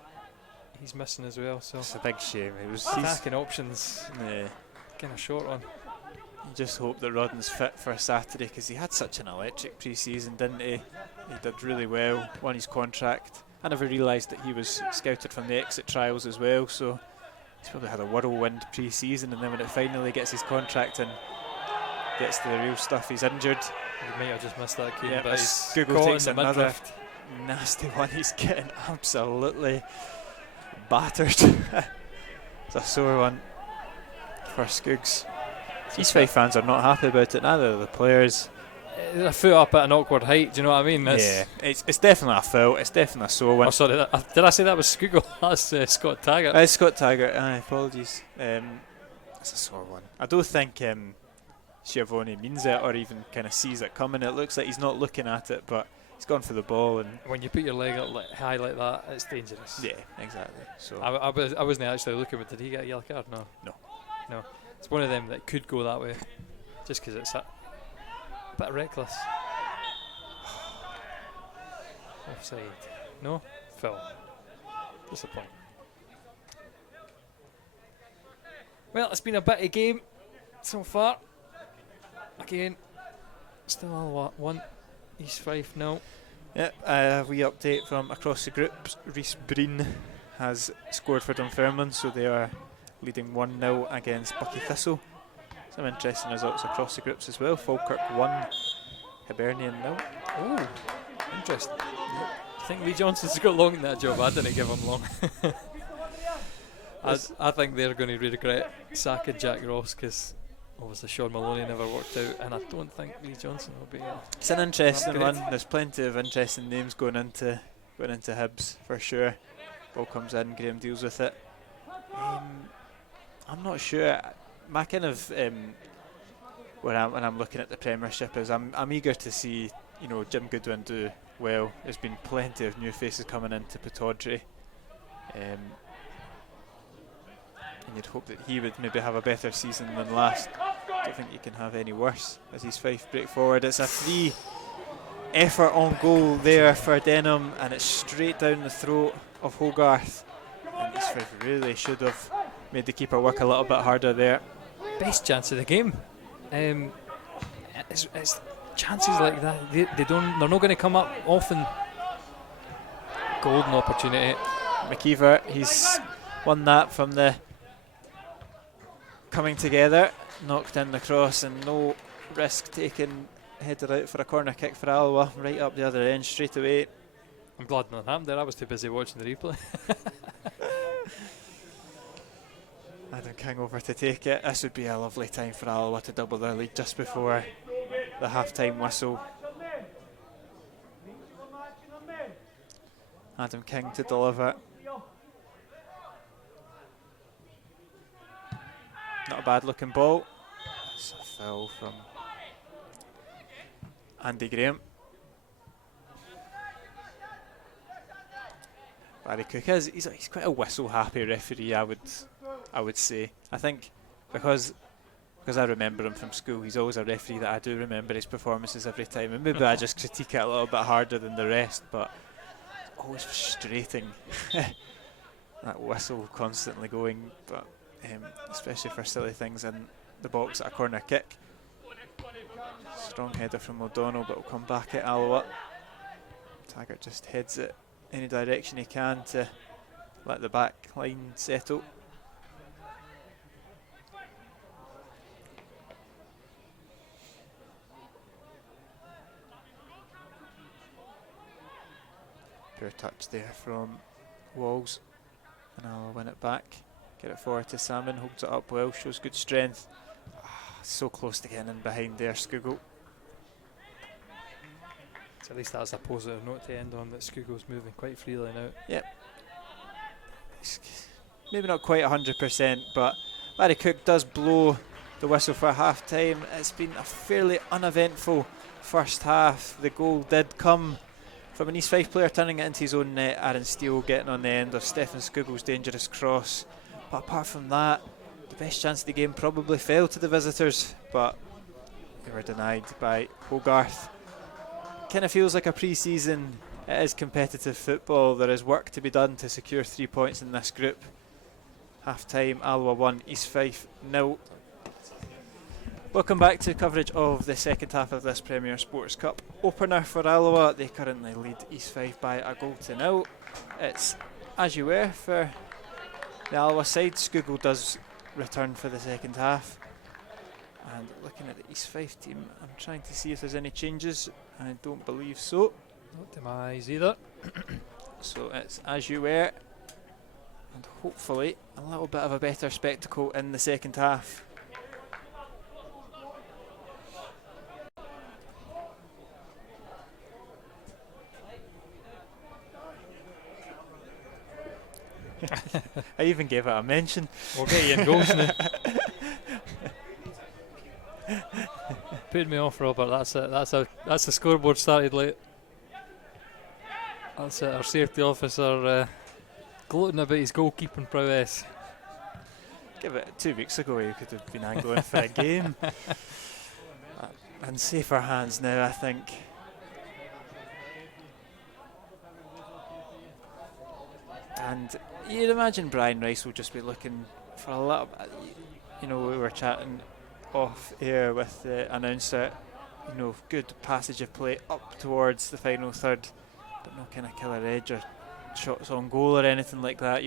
He's missing as well, so it's a big shame. It was attacking options, kind of short on. You just hope that Rodden's fit for Saturday, because he had such an electric pre-season, didn't he? He did really well, won his contract. I never realised that he was scouted from the exit trials as well, so he's probably had a whirlwind pre-season, and then when it finally gets his contract and gets to the real stuff, he's injured. You might have just missed that game, but Google takes another nasty one. He's getting absolutely battered. It's a sore one for Scoogs. These Fife fans are not happy about it, neither are the players. A foot up at an awkward height, do you know what I mean? It's definitely a foul, it's definitely a sore one. Oh, sorry, did I say that was Scoogle? That's Scott Taggart. It's Scott Taggart, apologies. It's a sore one. I don't think Schiavone means it or even kind of sees it coming. It looks like he's not looking at it, but he's gone for the ball. And when you put your leg up high like that, it's dangerous. Yeah, exactly. So I wasn't actually looking, but did he get a yellow card? No. It's one of them that could go that way, just because it's a bit reckless. Offside. No? Foul. Disappointing. Well, it's been a bitty game so far. Again, still Alloa 1, East Fife 0. Yep, wee update from across the groups. Rhys Breen has scored for Dunfermline, so they are leading 1-0 against Bucky Thistle. Some interesting results across the groups as well. Falkirk 1, Hibernian 0. Oh, interesting. I think Lee Johnson's got long in that job. I didn't give him long. I think they're going to regret sacking Jack Ross, because obviously Sean Maloney never worked out, and I don't think Lee Johnson will be. It's an interesting one. There's plenty of interesting names going into Hibs for sure. Ball comes in, Graham deals with it. I'm not sure. My kind of when I'm looking at the Premiership is I'm eager to see Jim Goodwin do well. There's been plenty of new faces coming into Pittodrie, and you'd hope that he would maybe have a better season than last. I don't think you can have any worse as East Fife break forward. It's a free effort on goal there for Denham, and it's straight down the throat of Hogarth, and East Fife really should have made the keeper work a little bit harder there. Best chance of the game. It's chances like that, they're not going to come up often. Golden opportunity. McKeever, he's won that from the coming together, knocked in the cross, and no risk taken, headed out for a corner kick for Alloa, right up the other end straight away. I'm glad nothing happened there. I was too busy watching the replay. Adam King over to take it. This would be a lovely time for Alloa to double their lead just before the half-time whistle. Adam King to deliver. Not a bad looking ball. It's a foul from Andy Graham. Barry Cook is. He's quite a whistle-happy referee, I would say. I think because I remember him from school, he's always a referee that I do remember his performances every time. And maybe I just critique it a little bit harder than the rest, but it's always frustrating. That whistle constantly going, but especially for silly things in the box at a corner kick. Strong header from O'Donnell, but will come back at Alloa. Taggart just heads it any direction he can to let the back line settle. Poor touch there from Walls, and I'll win it back. Get it forward to Salmon, holds it up well, shows good strength. So close to getting in behind there, Skugel. So at least that's a positive note to end on, that Skugel's moving quite freely now. Yep. Maybe not quite 100%, but Barry Cook does blow the whistle for half time. It's been a fairly uneventful first half. The goal did come from an East Fife player turning it into his own net. Aaron Steele getting on the end of Stephen Skugel's dangerous cross. But apart from that, the best chance of the game probably fell to the visitors, but they were denied by Hogarth. Kind of feels like a pre-season. It is competitive football. There is work to be done to secure 3 points in this group. Half time, Alloa 1, East Fife 0. Welcome back to coverage of the second half of this Premier Sports Cup opener for Alloa. They currently lead East Fife by a goal to 0. It's as you were for the Alloa side. Skugel does return for the second half. And looking at the East Fife team, I'm trying to see if there's any changes. I don't believe so. Not to my eyes either. So it's as you were, and hopefully a little bit of a better spectacle in the second half. I even gave it a mention. We'll get you in goals now. Putting me off, Robert. That's it. That's the scoreboard started late. That's it. Our safety officer gloating about his goalkeeping prowess. Give it 2 weeks ago, you could have been angling for a game. In safer hands now, I think. And you'd imagine Brian Rice will just be looking for a little bit. You know, we were chatting off air with the announcer, you know, good passage of play up towards the final third, but no kind of killer edge or shots on goal or anything like that.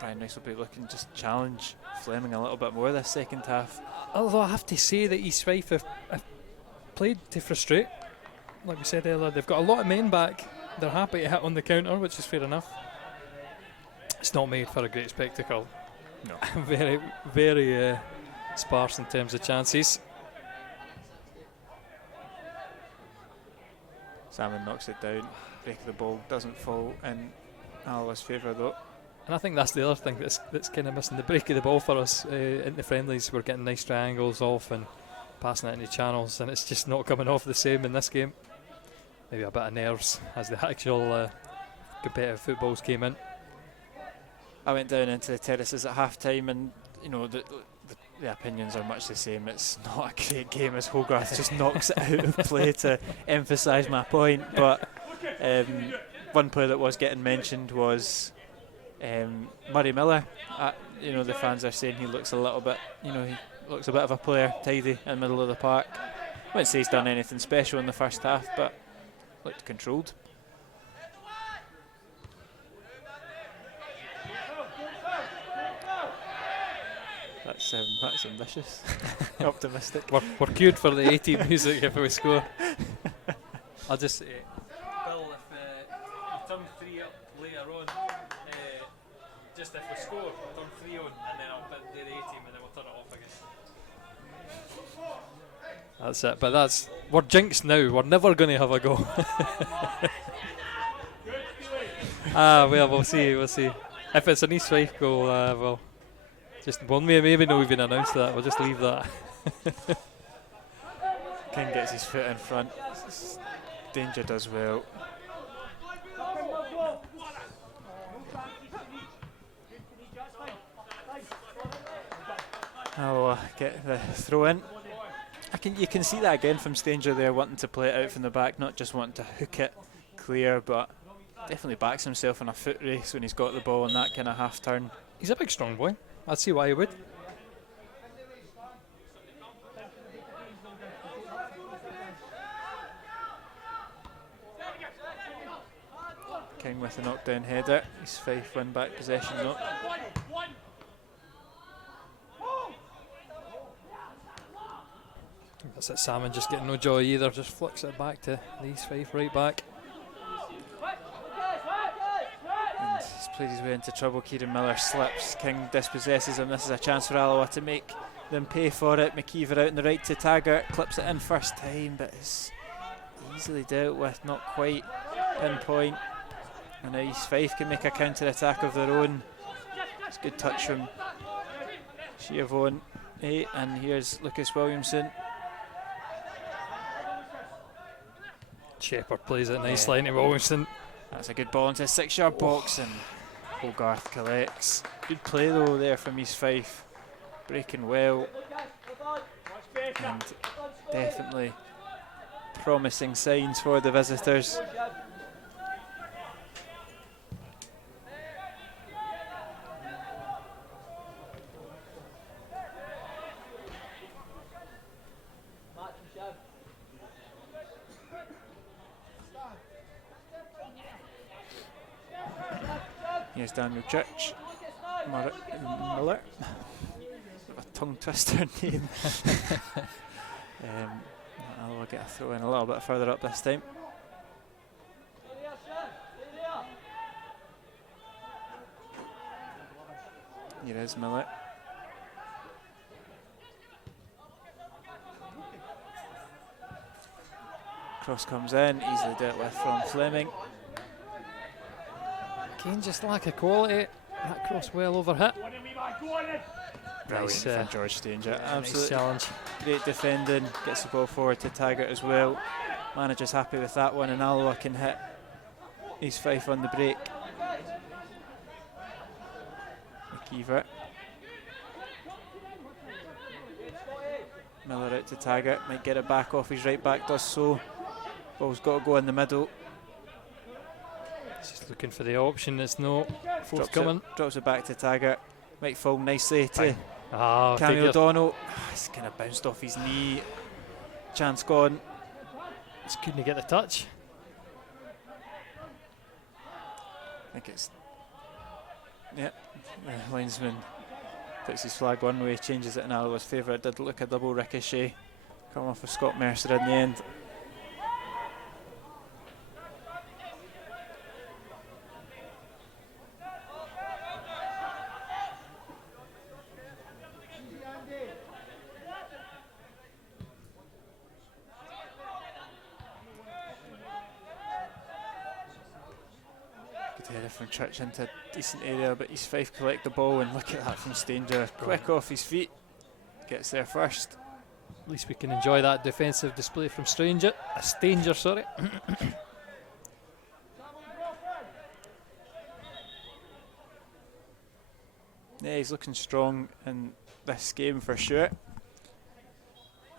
Brian Rice will be looking just challenge Fleming a little bit more this second half. Although I have to say that East Fife have played to frustrate. Like we said earlier, they've got a lot of men back. They're happy to hit on the counter, which is fair enough. It's not made for a great spectacle. No. Very, very sparse in terms of chances. Salmon knocks it down. Break of the ball doesn't fall in Alloa's favour though. And I think that's the other thing that's kind of missing. The break of the ball for us in the friendlies. We're getting nice triangles off and passing it into channels, and it's just not coming off the same in this game. Maybe a bit of nerves as the actual competitive footballs came in. I went down into the terraces at half time, and you know the opinions are much the same. It's not a great game as Hogarth just knocks it out of play to emphasise my point. But one player that was getting mentioned was Murray Miller. You know, the fans are saying he looks a little bit, you know, he looks a bit of a player, tidy in the middle of the park. I wouldn't say he's done anything special in the first half, but looked controlled. That's ambitious. Optimistic. We're queued for the A-team music if we score. I'll just say, Bill, if you turn 3 up later on, just if we score, turn 3 on, and then I'll do the A-team, and then we'll turn it off again. That's it. But we're jinxed now. We're never going to have a go. Well, we'll see. If it's an East Fife goal, well. Maybe not even announced that. We'll just leave that. King gets his foot in front. Danger does well. Alloa get the throw in. You can see that again from Stanger there, wanting to play it out from the back, not just wanting to hook it clear, but definitely backs himself in a foot race when he's got the ball in that kind of half turn. He's a big strong boy. I'd see why he would. King with a knockdown header. He's Fife win back possession though. That's it, Salmon just getting no joy either, just flicks it back to the East Fife right back. And he's played his way into trouble. Kieran Miller slips, King dispossesses him. This is a chance for Alloa to make them pay for it. McKeever out on the right to Taggart, clips it in first time, but it's easily dealt with, not quite pinpoint. And now East Fife can make a counter attack of their own. It's a good touch from Sheavon. And here's Lucas Williamson. Shepherd plays it nicely into Williamson. That's a good ball into a 6-yard box, and Hogarth collects. Good play though there from East Fife, breaking well, and definitely promising signs for the visitors. Here's Daniel Church. Miller. A tongue twister name. I'll get a throw in a little bit further up this time. Here is Miller. Cross comes in, easily dealt with from Fleming. Kane just lack of quality. That cross well over hit. Brilliant from George Stanger. Absolutely nice challenge. Great defending. Gets the ball forward to Taggart as well. Manager's happy with that one, and Alloa can hit East Fife on the break. McKeever. Miller out to Taggart. Might get it back off his right back. Does so. Ball's got to go in the middle. Just looking for the option. It's no forthcoming. Drops it back to Taggart. Might fall nicely to Cammy O'Donnell. O'Donnell. It's kind of bounced off his knee. Chance gone. Just couldn't get the touch. I think it's. Yep. The linesman puts his flag one way, changes it in Alloa's favour. It did look a double ricochet. Come off of Scott Mercer in the end. From Church into a decent area, but East Fife collect the ball, and look at that from Stanger, quick off his feet, gets there first. At least we can enjoy that defensive display from Stanger. Sorry. Yeah, he's looking strong in this game for sure.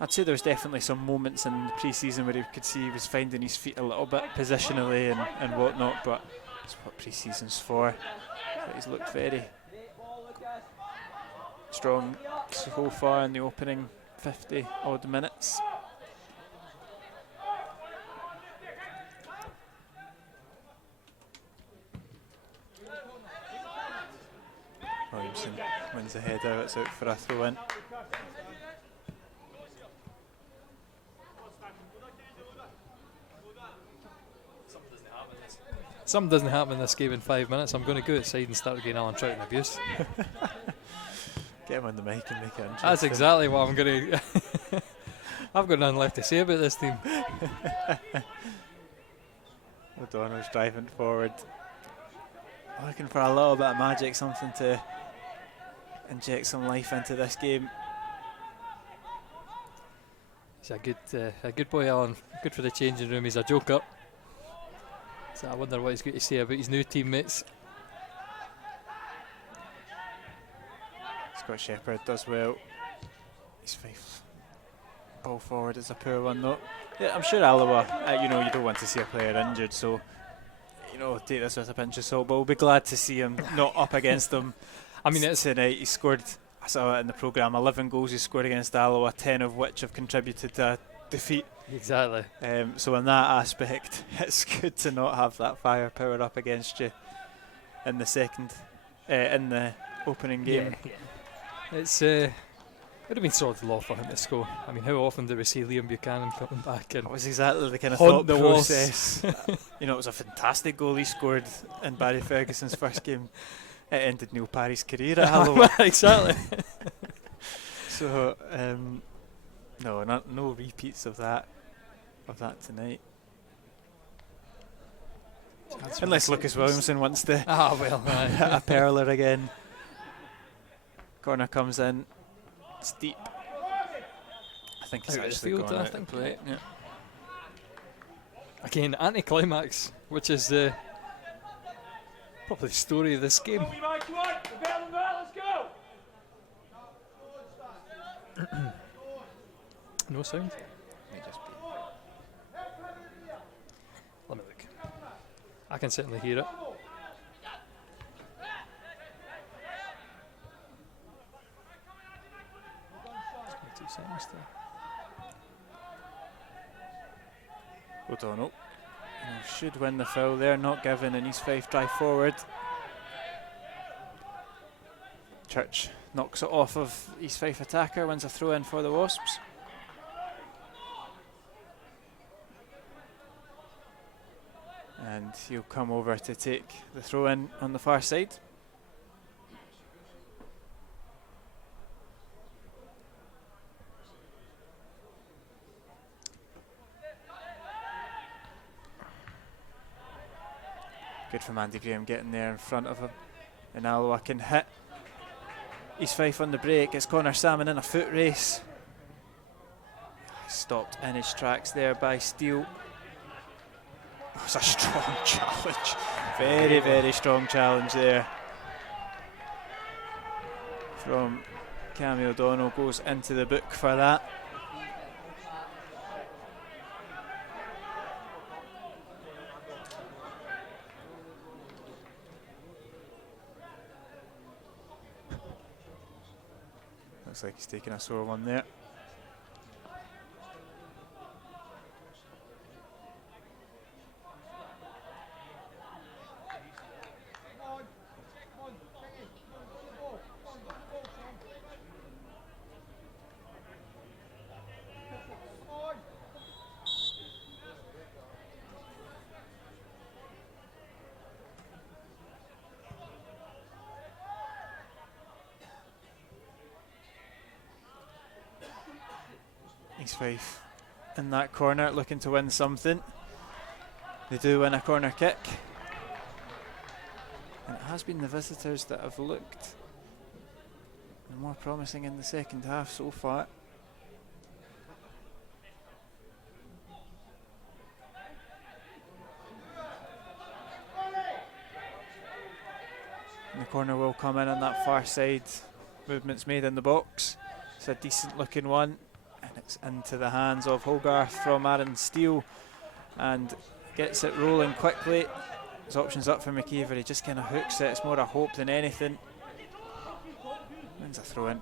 I'd say there was definitely some moments in the pre-season where you could see he was finding his feet a little bit positionally and whatnot, but that's what pre-season's for. But he's looked very strong so far in the opening 50 odd minutes. Williamson wins the header, it's out for a throw in. Something doesn't happen in this game in 5 minutes. I'm going to go outside and start getting Alan Trout and abuse. Get him on the mic and make it interesting. That's exactly what I'm going to. I've got nothing left to say about this team. O'Donnell's driving forward, looking for a little bit of magic, something to inject some life into this game. He's a good boy, Alan. Good for the changing room. He's a joker. So I wonder what he's going to say about his new teammates. Scott Shepherd does well. East Fife. Ball forward is a poor one though. Yeah, I'm sure Alloa, you don't want to see a player injured, so take this with a pinch of salt, but we'll be glad to see him not up against them. I mean, tonight he scored, I saw it in the programme, 11 goals he scored against Alloa, 10 of which have contributed to defeat. Exactly. So in that aspect, it's good to not have that firepower up against you in the opening game. Yeah. It would have been solid law for him to score. I mean, how often do we see Liam Buchanan coming back and it was exactly the kind of thought process. It was a fantastic goal he scored in Barry Ferguson's first game. It ended Neil Parry's career at Alloa. Exactly. So no repeats of that tonight. Unless Lucas Williamson wants to hit a perler again. Corner comes in. It's deep. I think it's actually gone out of play. Yeah. Again, anticlimax, which is probably the story of this game. No sound? Let me look. I can certainly hear it. 2 seconds there. O'Donnell should win the foul there, not given an East Fife drive forward. Church knocks it off of East Fife attacker, wins a throw in for the Wasps. And he'll come over to take the throw in on the far side. Good from Andy Graham getting there in front of him. And Alloa can hit East Fife on the break. It's Connor Salmon in a foot race. Stopped in his tracks there by Steele. It was a strong challenge. Very, very strong challenge there. From Cammy O'Donnell, goes into the book for that. Looks like he's taking a sore one there. East Fife in that corner looking to win something. They do win a corner kick. And it has been the visitors that have looked more promising in the second half so far. And the corner will come in on that far side. Movements made in the box. It's a decent looking one. And it's into the hands of Hogarth from Aaron Steele and gets it rolling quickly. His options up for McKeever, he just kind of hooks it. It's more a hope than anything. Wins a throw in.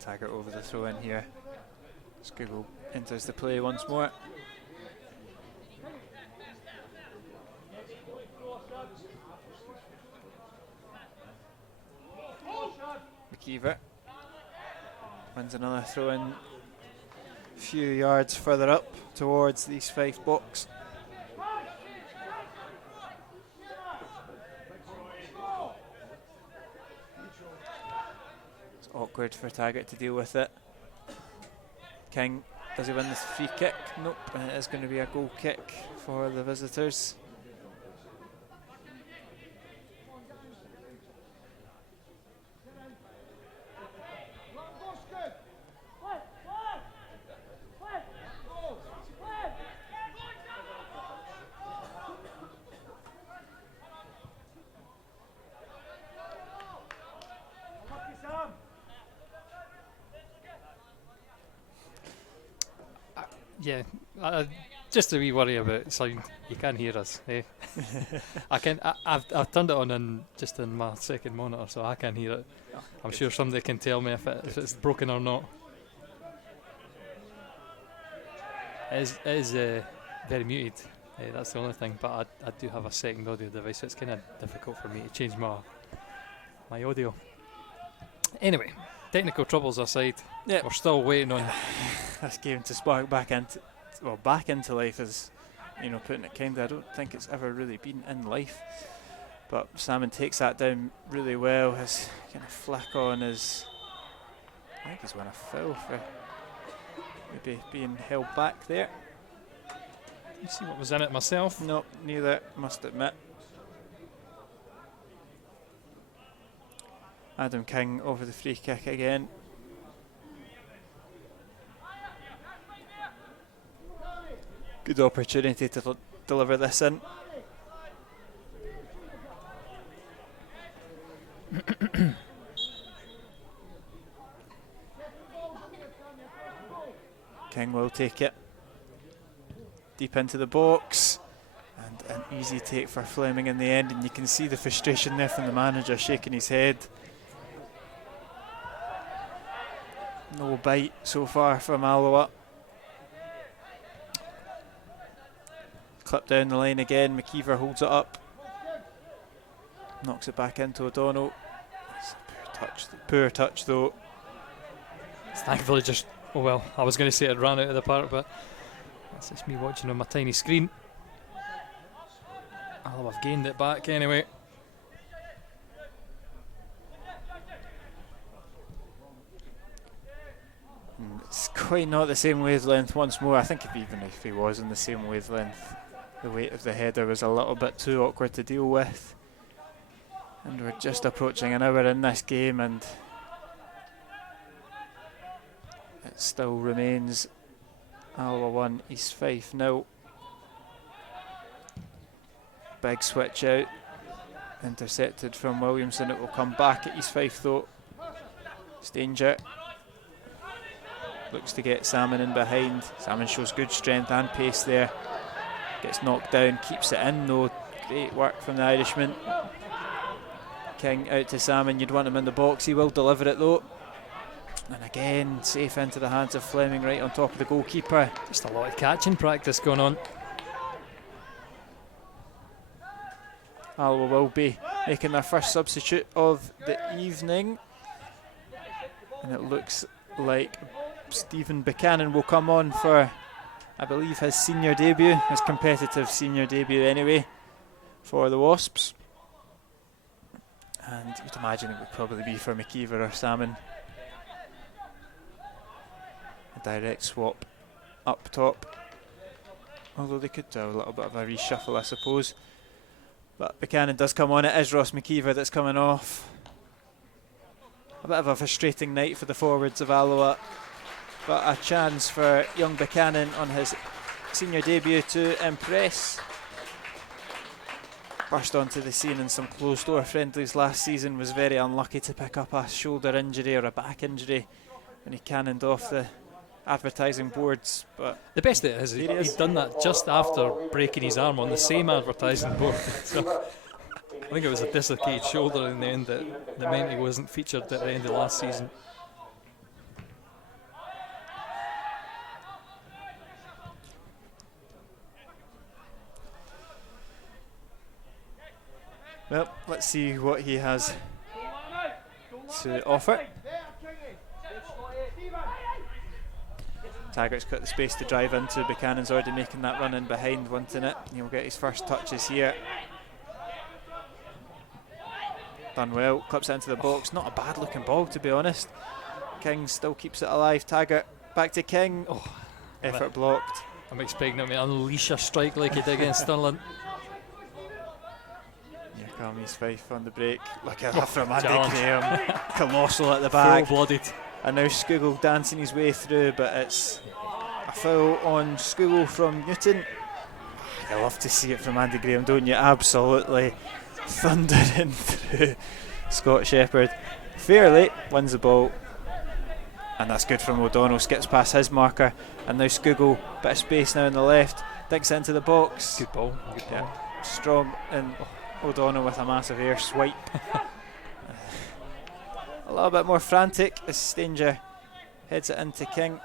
Taggart over the throw in here. Skugel enters the play once more. McKeever wins another throw in a few yards further up towards the East Fife box. It's awkward for Taggart to deal with it. King, does he win the free kick? Nope, and it is going to be a goal kick for the visitors. Yeah, just a wee worry about sound. You can't hear us, eh? I've turned it on in my second monitor, so I can hear it. I'm sure somebody can tell me if it's broken or not. It is very muted. That's the only thing. But I do have a second audio device, so it's kind of difficult for me to change my audio. Anyway, technical troubles aside, we're still waiting on this game to spark back into life. As you know, putting it kindly, I don't think it's ever really been in life. But Salmon takes that down really well. His kind of flick on is, I think he's won a foul for maybe being held back there. You see what was in it myself? No, neither, must admit. Adam King over the free kick again. Good opportunity to deliver this in. King will take it deep into the box, and an easy take for Fleming in the end, and you can see the frustration there from the manager shaking his head. No bite so far from Alloa. Clip down the line again, McKeever holds it up, knocks it back into O'Donnell. It's a poor touch though. It's thankfully just, oh well, I was going to say it ran out of the park, but that's just me watching on my tiny screen. I've gained it back anyway. It's quite not the same wavelength once more. I think even if he was in the same wavelength, the weight of the header was a little bit too awkward to deal with. And we're just approaching an hour in this game, and it still remains Alloa 1, East Fife 0. Big switch out, intercepted from Williamson. It will come back at East Fife though. Stanger looks to get Salmon in behind. Salmon shows good strength and pace there. Gets knocked down, keeps it in though. Great work from the Irishman. King out to Salmon, you'd want him in the box. He will deliver it though. And again, safe into the hands of Fleming, right on top of the goalkeeper. Just a lot of catching practice going on. Alloa will be making their first substitute of the evening. And it looks like Stephen Buchanan will come on for, I believe, his senior debut, his competitive senior debut anyway, for the Wasps. And you'd imagine it would probably be for McKeever or Salmon. A direct swap up top. Although they could do a little bit of a reshuffle, I suppose. But Buchanan does come on. It is Ross McKeever that's coming off. A bit of a frustrating night for the forwards of Alloa, but a chance for young Buchanan on his senior debut to impress. Burst onto the scene in some closed-door friendlies last season, was very unlucky to pick up a shoulder injury or a back injury when he cannoned off the advertising boards. But the best of it is he'd done that just after breaking his arm on the same advertising board. So I think it was a dislocated shoulder in the end that meant he wasn't featured at the end of last season. Well, let's see what he has to offer. Taggart's got the space to drive into. Buchanan's already making that run in behind, wanting it. He'll get his first touches here. Done well, clips it into the box. Not a bad looking ball, to be honest. King still keeps it alive. Taggart back to King. Oh, effort blocked. I'm expecting him to unleash a strike like he did against Stirling. Here comes Fife on the break. Look at that from Andy Graham. Colossal at the back. Full-blooded. And now Skugel dancing his way through, but it's a foul on Skugel from Newton. You love to see it from Andy Graham, don't you? Absolutely thundering through Scott Shepherd. Fairly wins the ball. And that's good from O'Donnell, skips past his marker, and now Skugel, bit of space now on the left, digs into the box. Good ball. Yeah, strong, and O'Donnell with a massive air swipe. A little bit more frantic as Stanger heads it into King.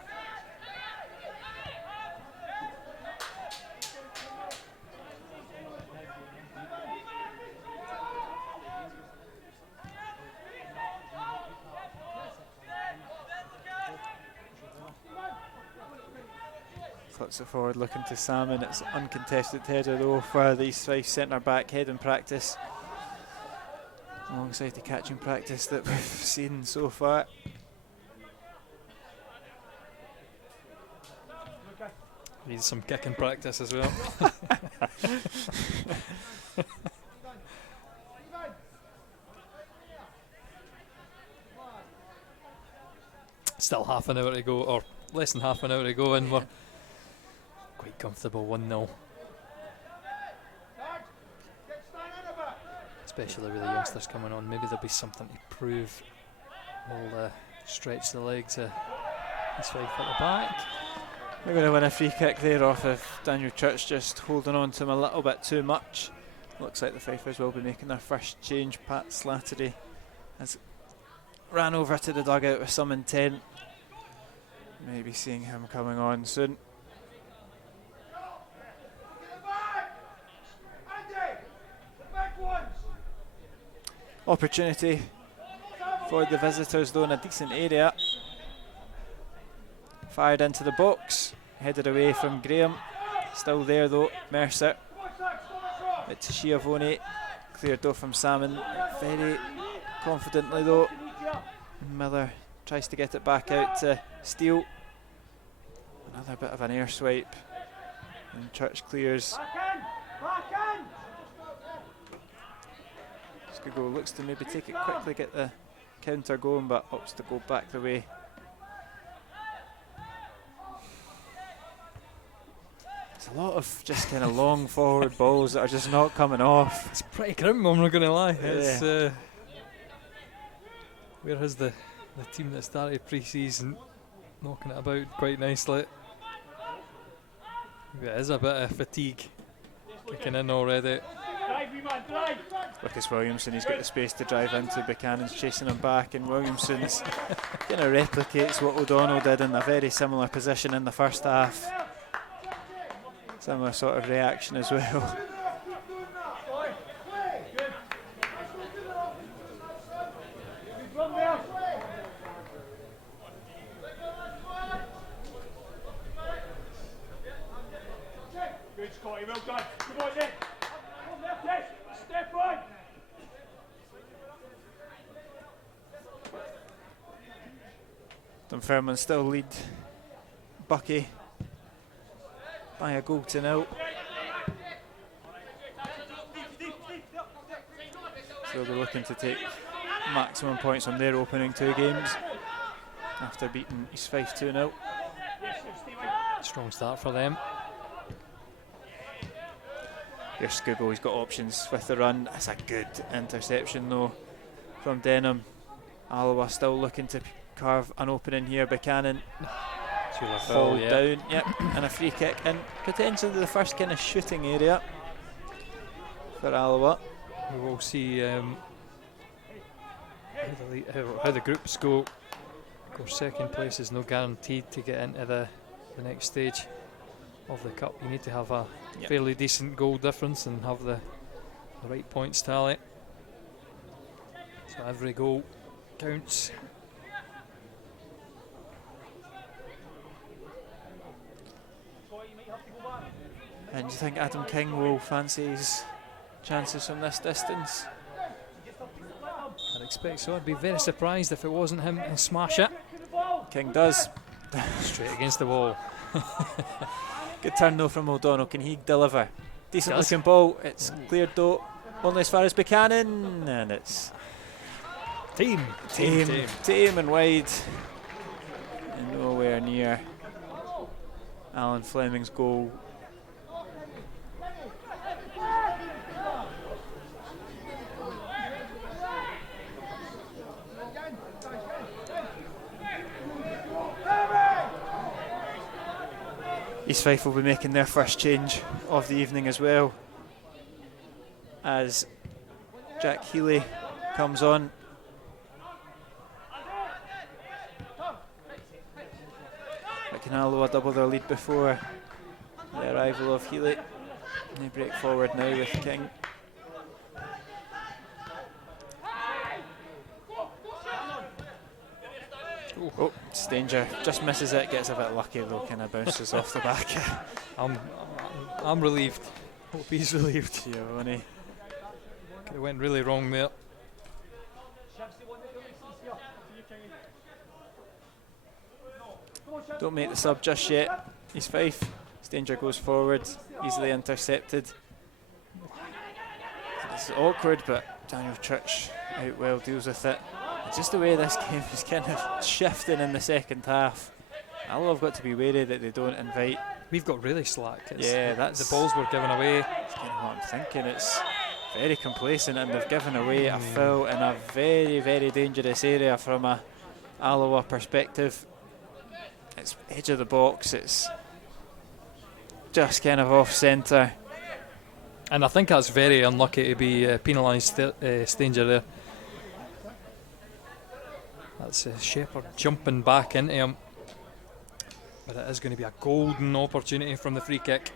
Flips it forward, looking to Salmon. It's uncontested header though for the East Fife centre back, head in practice, alongside the catching practice that we've seen so far. Needs some kicking practice as well. Still half an hour to go, or less than half an hour to go, and we're quite comfortable 1-0. Especially with the youngsters coming on, maybe there'll be something to prove. We'll stretch the legs of East Fife at the back. We're going to win a free kick there off of Daniel Church just holding on to him a little bit too much. Looks like the Fifers will be making their first change. Pat Slattery has ran over to the dugout with some intent. Maybe seeing him coming on soon. Opportunity for the visitors though in a decent area. Fired into the box, headed away from Graham. Still there though, Mercer. It's Schiavone, cleared though from Salmon. Very confidently though. Miller tries to get it back out to Steele. Another bit of an air swipe. And Church clears. Skugel looks to maybe take it quickly, get the counter going, but opts to go back the way. It's a lot of just kind of long forward balls that are just not coming off. It's pretty grim, I'm not going to lie. It's, where has the team that started pre-season knocking it about quite nicely? There is a bit of fatigue kicking in already. Lucas Williamson, he's got the space to drive into. Buchanan's chasing him back, and Williamson's kind of replicates what O'Donnell did in a very similar position in the first half. Similar sort of reaction as well. Good, Scotty, well done. Come on then. Come there, Tess. Step on. Dunfermline still lead Bucky by a goal to 0. So they're looking to take maximum points from their opening 2 games after beating East Fife 2-0. Strong start for them. Here's Skugel, he's got options with the run. That's a good interception though from Denham. Alloa still looking to carve an opening here. Buchanan fall down, yep, and a free kick in potentially the first kind of shooting area for Alloa. We will see how the groups go. Of course, second place is no guaranteed to get into the next stage of the cup. You need to have a fairly decent goal difference and have the right points tally. So every goal counts. And do you think Adam King will fancy his chances from this distance? I'd expect so. I'd be very surprised if it wasn't him and smash it. King does. Straight against the wall. Good turn though from O'Donnell. Can he deliver? Decent looking ball. It's cleared though, only as far as Buchanan, and it's team and wide, and nowhere near Alan Fleming's goal. East Fife will be making their first change of the evening as well, as Jack Healy comes on. But can Alloa double their lead before the arrival of Healy? And they break forward now with King. Oh, it's danger. Just misses it, gets a bit lucky though, kind of bounces off the back. I'm relieved. Hope he's relieved. Giovanni. Could have went really wrong there. Don't make the sub just yet. East Fife. Danger goes forward, easily intercepted. It's awkward, but Daniel Church out well, deals with it. And just the way this game is kind of shifting in the second half, Alloa have got to be wary that they don't invite. We've got really slack. Yeah, that's the balls were given away. That's kind of what I'm thinking. It's very complacent, and they've given away a foul in a very, very dangerous area from a Alloa perspective. It's edge of the box. It's just kind of off centre. And I think that's very unlucky to be penalised, Stanger there. That's Shepherd jumping back into him. But it is going to be a golden opportunity from the free kick.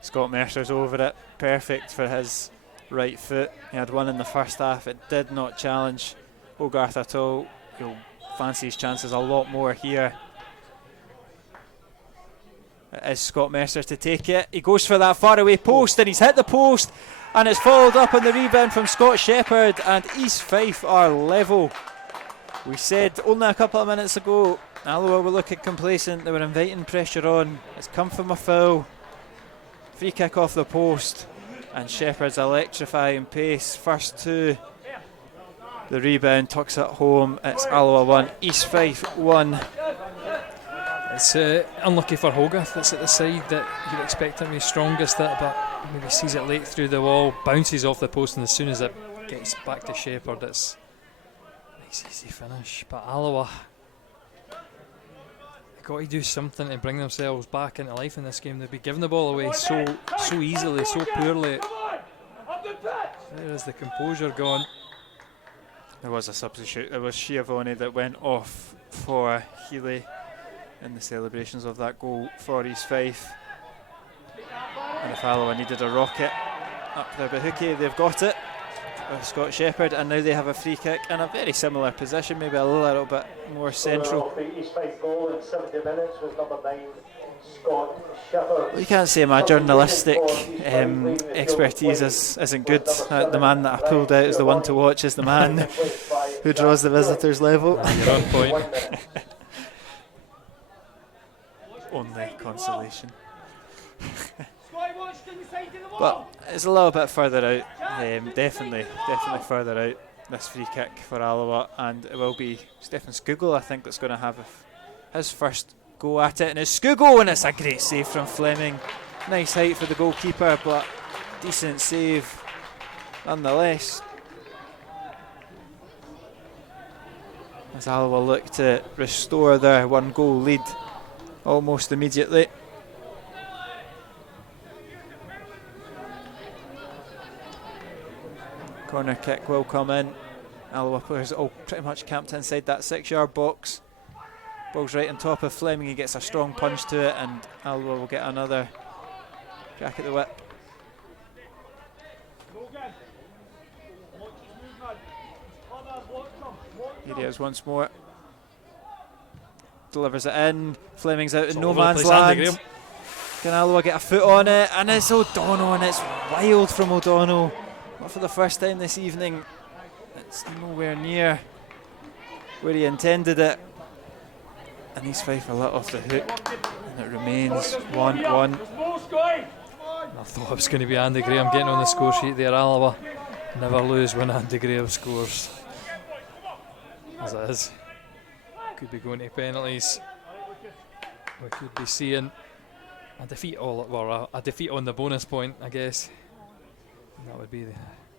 Scott Mercer's over it. Perfect for his right foot. He had one in the first half. It did not challenge Hogarth at all. He'll fancy his chances a lot more here. It is Scott Mercer to take it. He goes for that faraway post and he's hit the post, and it's followed up on the rebound from Scott Shepherd, and East Fife are level. We said only a couple of minutes ago Alloa were looking complacent, they were inviting pressure on. It's come from a foul. Free kick off the post, and Shepherd's electrifying pace. First two. The rebound tucks it home. It's Alloa 1, East Fife 1. It's unlucky for Hogarth. That's at the side that you'd expect him to be strongest at, but maybe sees it late through the wall, bounces off the post, and as soon as it gets back to Shepherd, it's a nice easy finish. But Alloa, they've got to do something to bring themselves back into life in this game. They've been giving the ball away so easily, so poorly. There is the composure gone. There was a substitute. It was Giovanni that went off for Healy in the celebrations of that goal for East Fife. And if Alloa needed a rocket up their Bahuki, they've got it with Scott Shepherd, and now they have a free kick in a very similar position, maybe a little bit more central. The East Fife goal in 70 minutes was number 9, Scott Shepherd. Well, you can't say my journalistic expertise isn't good. The man that I pulled out as the one to watch is the man who draws the visitors level. You're on point. Only consolation. But it's a little bit further out, definitely further out, this free kick for Alloa, and it will be Stefan Skugel, I think, that's going to have his first go at it, and it's Skugel, and it's a great save from Fleming. Nice height for the goalkeeper, but decent save nonetheless. As Alloa look to restore their 1-goal lead almost immediately. Corner kick will come in. Alloa players all pretty much camped inside that 6-yard box. Ball's right on top of Fleming, he gets a strong punch to it, and Alloa will get another crack at the whip. Here he is once more. Delivers it in. Fleming's out in no man's land. Can Alloa get a foot on it? And it's O'Donnell, and it's wild from O'Donnell. Not for the first time this evening. It's nowhere near where he intended it. And East Fife are let off the hook, and it remains 1-1. I thought it was going to be Andy Graham getting on the score sheet there. Alloa never lose when Andy Graham scores. As it is. Could be going to penalties. We could be seeing a defeat a defeat on the bonus point, I guess. And that would be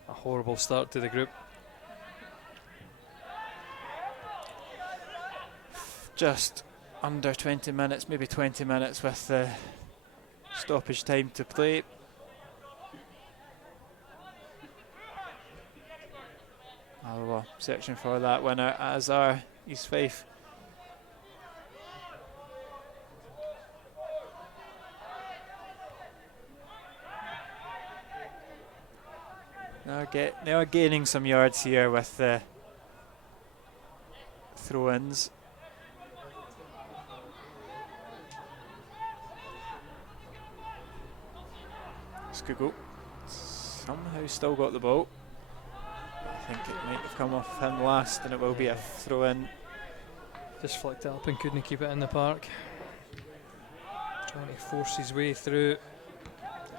a horrible start to the group. Just under 20 minutes, maybe 20 minutes with the stoppage time to play. Alloa searching for that winner, as are East Fife. Now gaining some yards here with the throw-ins. Skugel somehow still got the ball. I think it might have come off him last, and it will be a throw-in. Just flicked it up and couldn't keep it in the park. Trying to force his way through.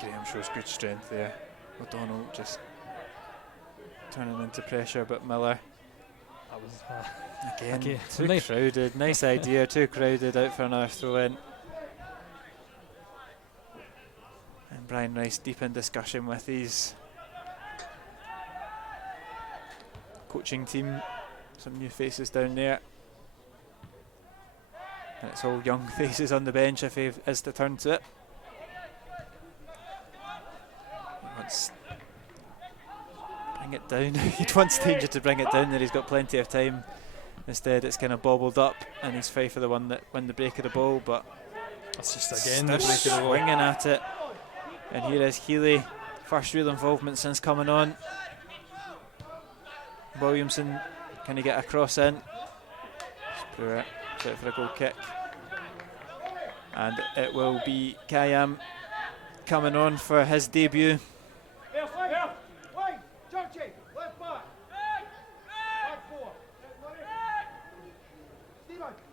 Graham shows good strength there. O'Donnell just turning into pressure, but Miller That was again too crowded. Nice idea, too crowded, out for another throw-in. And Brian Rice deep in discussion with his coaching team. Some new faces down there. And it's all young faces on the bench if he is to turn to it. He wants bring it down. He wants Danger to bring it down there. He's got plenty of time. Instead it's kind of bobbled up, and he's Fife for the one that win the break of the ball, but that's just again the they're break of the ball. swinging at it. And here is Healy, first real involvement since coming on. Williamson, can he get a cross in? Screw it, set for a goal kick. And it will be Kayam coming on for his debut.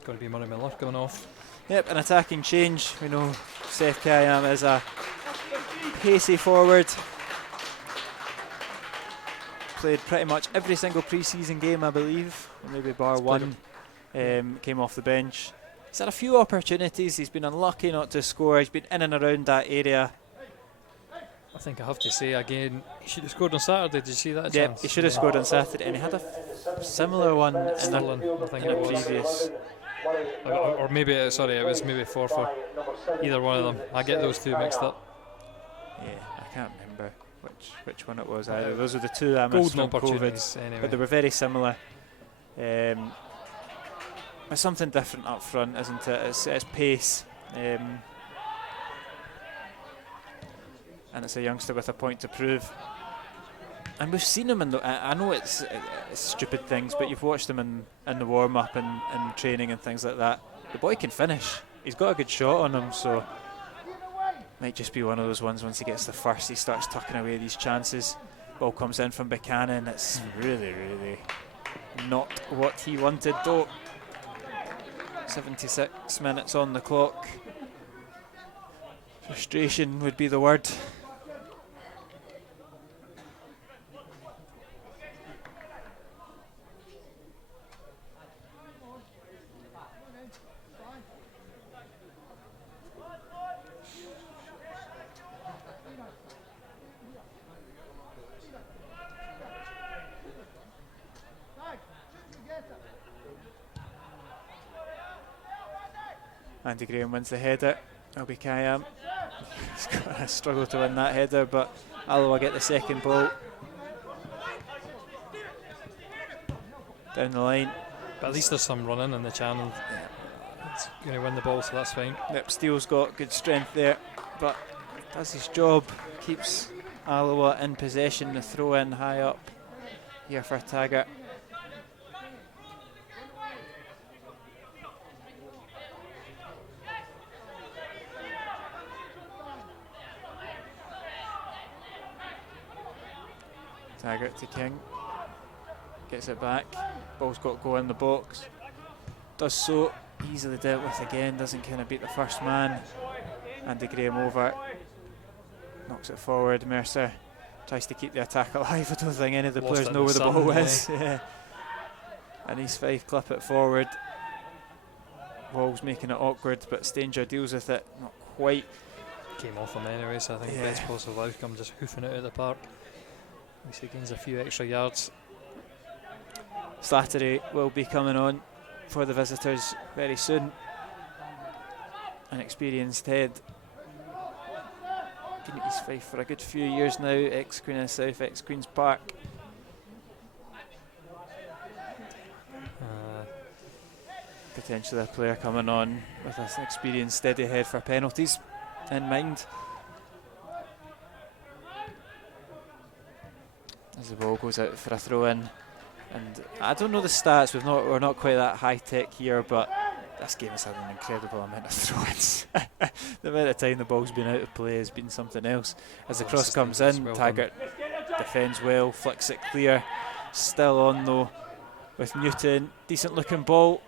Got to be Murray Miller going off. Yep, an attacking change. We know Seth Kayam is a pacey forward. Played pretty much every single pre-season game, I believe, maybe bar one. Came off the bench. He's had a few opportunities. He's been unlucky not to score. He's been in and around that area. I think I have to say again, he should have scored on Saturday. Did you see that? Yeah, chance? he should have scored on Saturday, and he had a similar one in I think a it was. previous. Or maybe, sorry, it was maybe 4 for either one of them. I get those two mixed up. Yeah, I can't remember which one it was either. Those are the two I missed Golden from COVID, opportunities, anyway. but they were very similar. There's something different up front, isn't it? It's pace, and it's a youngster with a point to prove. And we've seen him in the. I know it's stupid things, but you've watched him in the warm up and training and things like that. The boy can finish. He's got a good shot on him, so might just be one of those ones. Once he gets the first, he starts tucking away these chances. Ball comes in from Buchanan. It's really, really not what he wanted, though. 76 minutes on the clock. Frustration would be the word. Andy Graham wins the header. It'll be Kayam. He's got to struggle to win that header, but Alloa get the second ball. Down the line. But at least there's some running in the channel. It's going to win the ball, so that's fine. Yep, Steele's got good strength there, but does his job. Keeps Alloa in possession. The throw in high up here for Taggart. Taggart to King, gets it back, ball's got to go in the box, does so, easily dealt with again, doesn't kind of beat the first man. Andy Graham over, knocks it forward. Mercer tries to keep the attack alive. I don't think any of the players know where the ball is. Yeah. And East Fife clip it forward. Wall's making it awkward, but Stanger deals with it, not quite. Came off him anyway, so I think the best possible outcome, just hoofing it out of the park. At least he gains a few extra yards. Slattery will be coming on for the visitors very soon. an experienced head. Been at East Fife for a good few years now, ex-Queen of the South, ex-Queen's Park. Potentially a player coming on with an experienced steady head for penalties in mind. As the ball goes out for a throw in, and I don't know the stats. We're not quite that high tech here, but this game has had an incredible amount of throw-ins. The amount of time the ball's been out of play has been something else. As the cross comes in, Taggart defends well, flicks it clear. Still on though with Newton, decent looking ball,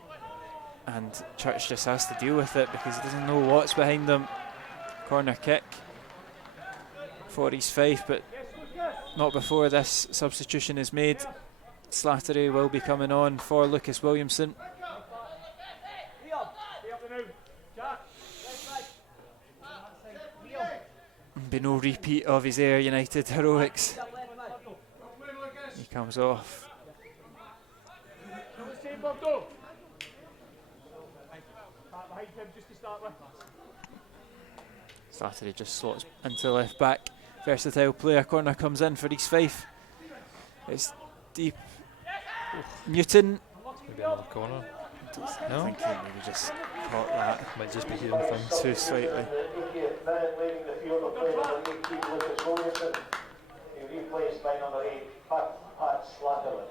and Church just has to deal with it because he doesn't know what's behind him. Corner kick for East Fife, but not before this substitution is made. Slattery will be coming on for Lucas Williamson. Be no repeat of his Ayr United heroics. He comes off. Slattery just slots into left back. Versatile player. Corner comes in for East Fife. It's deep. Newton. Maybe another corner. I think he maybe just caught that. Might just be hearing things. Too slightly. Replaced by number 8, Pat Slattery.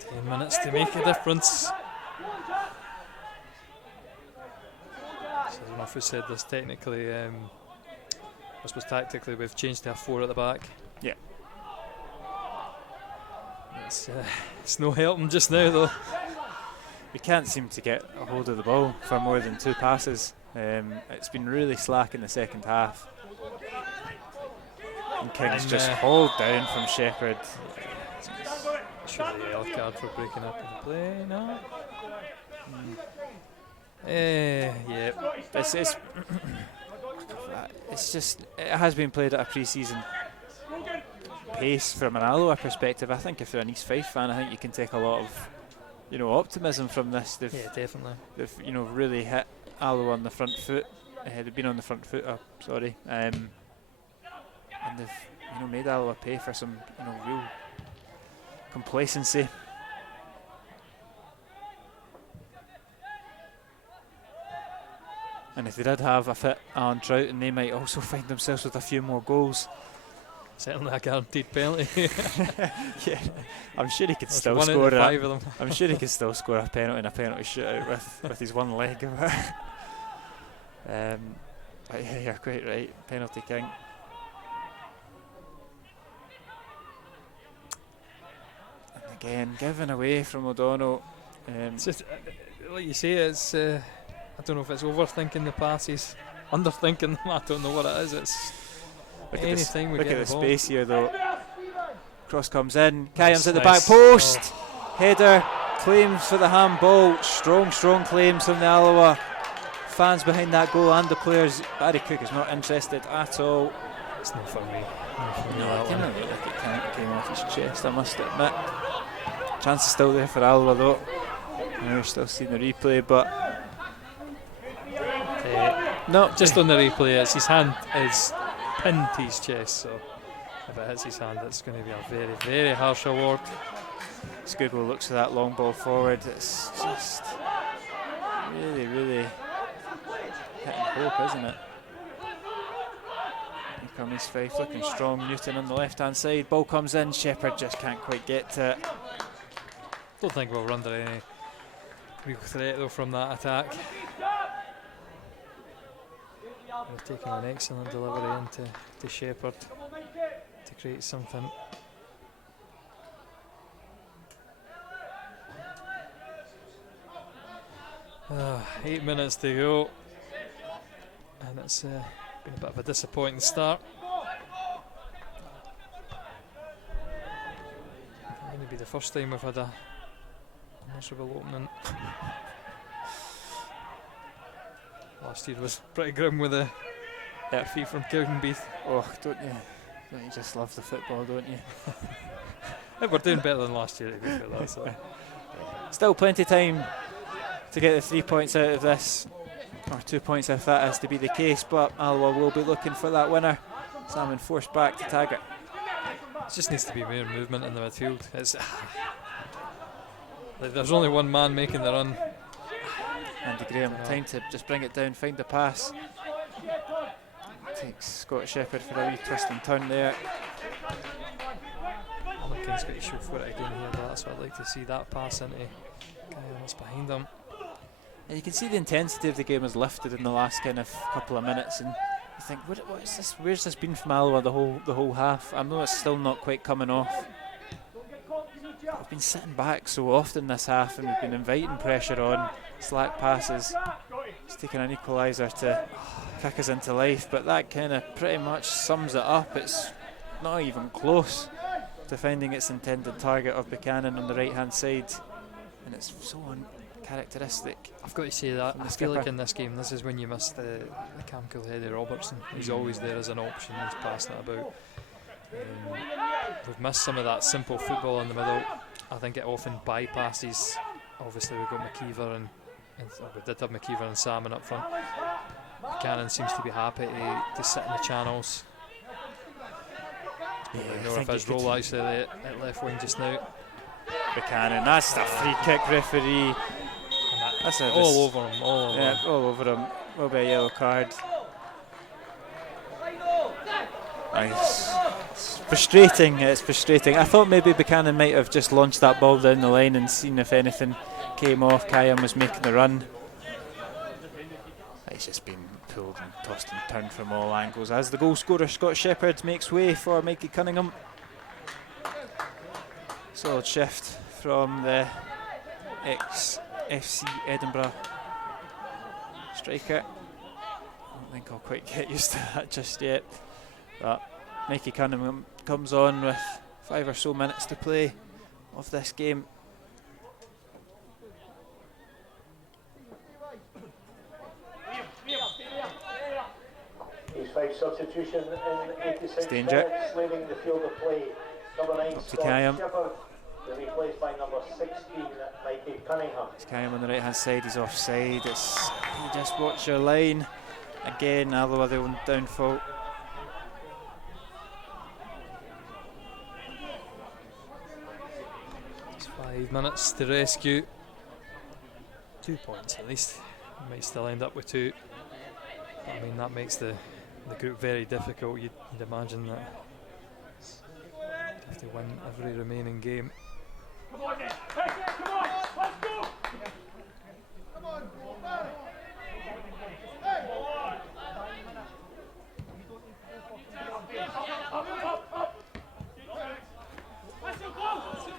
10 minutes to make a difference. So I don't know if we said this technically. I suppose tactically we've changed to a 4 at the back. Yeah. It's no helping just now though. We can't seem to get a hold of the ball for more than 2 passes. It's been really slack in the second half. And King's just hauled down from Shepherd. Surely a yellow card for breaking up the play, no? Yeah. It's just, it has been played at a pre-season pace from an Alloa perspective. I think if you're an East Fife fan, I think you can take a lot of, optimism from this. Yeah, definitely. They've, really hit Alloa on the front foot. They've been on the front foot, and they've, made Alloa pay for some, real complacency. And if they did have a fit Alan Troughton, they might also find themselves with a few more goals. Certainly a guaranteed penalty. Yeah, I'm sure he could still score it. I'm sure he could still score a penalty in a penalty shootout with his one leg. But yeah, you're quite right. Penalty king. And again, given away from O'Donnell. It's just, like you say, it's. I don't know if it's overthinking the passes, underthinking them. I don't know what it is. It's anything we get. Look at the space here, though. Cross comes in. Kayam's at the back post. Header, claims for the handball. Strong claims from the Alloa fans behind that goal and the players. Barry Cook is not interested at all. It's not for me. No, I cannot look like it came off his chest, I must admit. Chance is still there for Alloa, though. We're still seeing the replay, but no, just on the replay, his hand is pinned to his chest, so if it hits his hand, it's going to be a very, very harsh award. Scoogle looks for that long ball forward. It's just really, really hitting hope, isn't it? Here comes East Fife looking strong. Newton on the left-hand side. Ball comes in. Shepherd just can't quite get to it. Don't think we're under any real threat though from that attack. We're taking an excellent delivery into Shepherd to create something. Ah, 8 minutes to go, and it's been a bit of a disappointing start. It's going to be the first time we've had a miserable opening. Last year was pretty grim with the defeat from Cowdenbeath. Oh, don't you just love the football, don't you? We're doing better than last year, to be fair, so. Still plenty of time to get the 3 points out of this, or 2 points if that is to be the case, but Alloa will be looking for that winner. Salmon forced back to Taggart. It just needs to be more movement in the midfield. There's only one man making the run. Andy Graham, time to just bring it down, find the pass. Takes Scott Shepherd for a wee twist and turn there. McKinn's got to show for it again here, but that's what I'd like to see, that pass into what's behind him. And you can see the intensity of the game has lifted in the last kind of couple of minutes, and you think, what is this? Where's this been from Alloa the whole half? I know it's still not quite coming off. We've been sitting back so often this half, and we've been inviting pressure on, slack passes. It's taken an equaliser to kick us into life, but that kind of pretty much sums it up. It's not even close to finding its intended target of Buchanan on the right hand side, and it's so uncharacteristic. I've got to say that I feel like in this game, this is when you miss the Cam Kilheady Robertson. He's always there as an option, he's passing it about. We've missed some of that simple football in the middle. I think it often bypasses. Obviously we've got McKeever and we did have McKeever and Salmon up front. Buchanan seems to be happy to sit in the channels. Yeah, I don't know if his role actually at left wing just now. Buchanan, that's a free kick, referee. That's all over him. All over him. Will be a yellow card. It's frustrating. It's frustrating. I thought maybe Buchanan might have just launched that ball down the line and seen if anything came off. Kayam was making the run. He's just been pulled and tossed and turned from all angles as the goal scorer Scott Shepherd makes way for Mikey Cunningham. Solid shift from the ex-FC Edinburgh striker. I don't think I'll quite get used to that just yet, but Mikey Cunningham comes on with 5 or so minutes to play of this game. Fife substitution in 86 danger. minutes, leaving the field of play. Number 9, Scott Shepherd, replaced by number 16, Mikey Cunningham. It's Kayam on the right hand side, he's offside. You just watch your line. Again, Alloa the downfall. It's 5 minutes to rescue. 2 points at least. We might still end up with 2. I mean, that makes the group very difficult. You'd imagine that you have to win every remaining game. Come on then. Hey, come on. Let's go. Come on.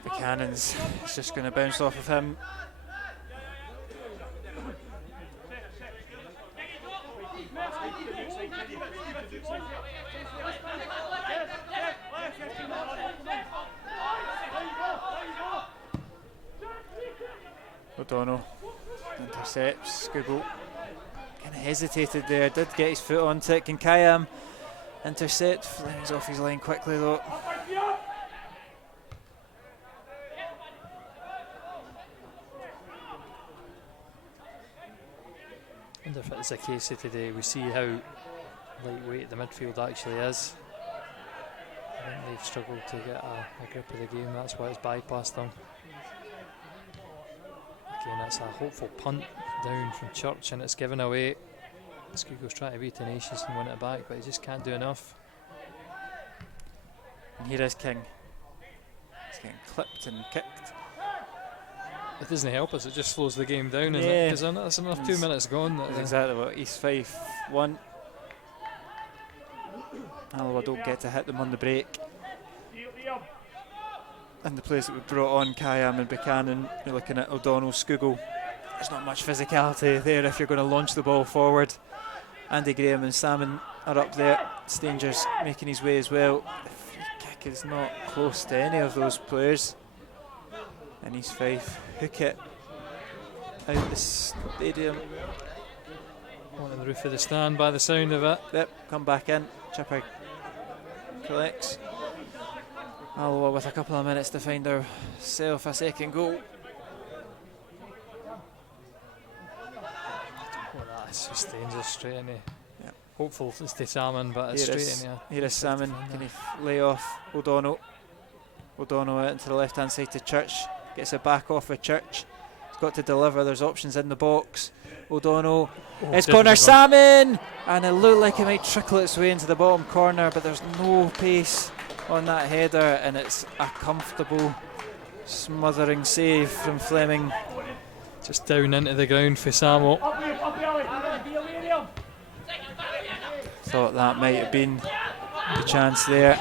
Buchanan's just going to bounce off of him. O'Donnell intercepts. Google kind of hesitated there, did get his foot onto it. Can Kayam intercept? Flames off his line quickly though. I wonder if it's a case of today we see how lightweight the midfield actually is. I think they've struggled to get a grip of the game, that's why it's bypassed them. Again, it's a hopeful punt down from Church and it's given away. Scugo's trying to be tenacious and win it back, but he just can't do enough. And here is King. He's getting clipped and kicked. It doesn't help us, it just slows the game down, isn't Yeah. it? Because there's enough 2 minutes gone. That's exactly what East Fife want. Alloa don't get to hit them on the break. And the players that we brought on, Kayam and Buchanan, you're looking at O'Donnell, Scugo. There's not much physicality there if you're going to launch the ball forward. Andy Graham and Salmon are up there. Stanger's making his way as well. The free kick is not close to any of those players. And East Fife hook it out the stadium. One on the roof of the stand by the sound of it. Yep, come back in. Chipper collects. Alloa with a couple of minutes to find ourselves a second goal. It's just dangerous straight in there. Yep. Hopeful it's to Salmon, but it's straight in there. Here is Salmon. Can he lay off O'Donnell? O'Donnell out into the left hand side to Church. Gets it back off with Church. He's got to deliver. There's options in the box. O'Donnell. It's corner Salmon! And it looked like it might trickle its way into the bottom corner, but there's no pace on that header, and it's a comfortable smothering save from Fleming. Just down into the ground for Samuel. Thought that might have been the chance there.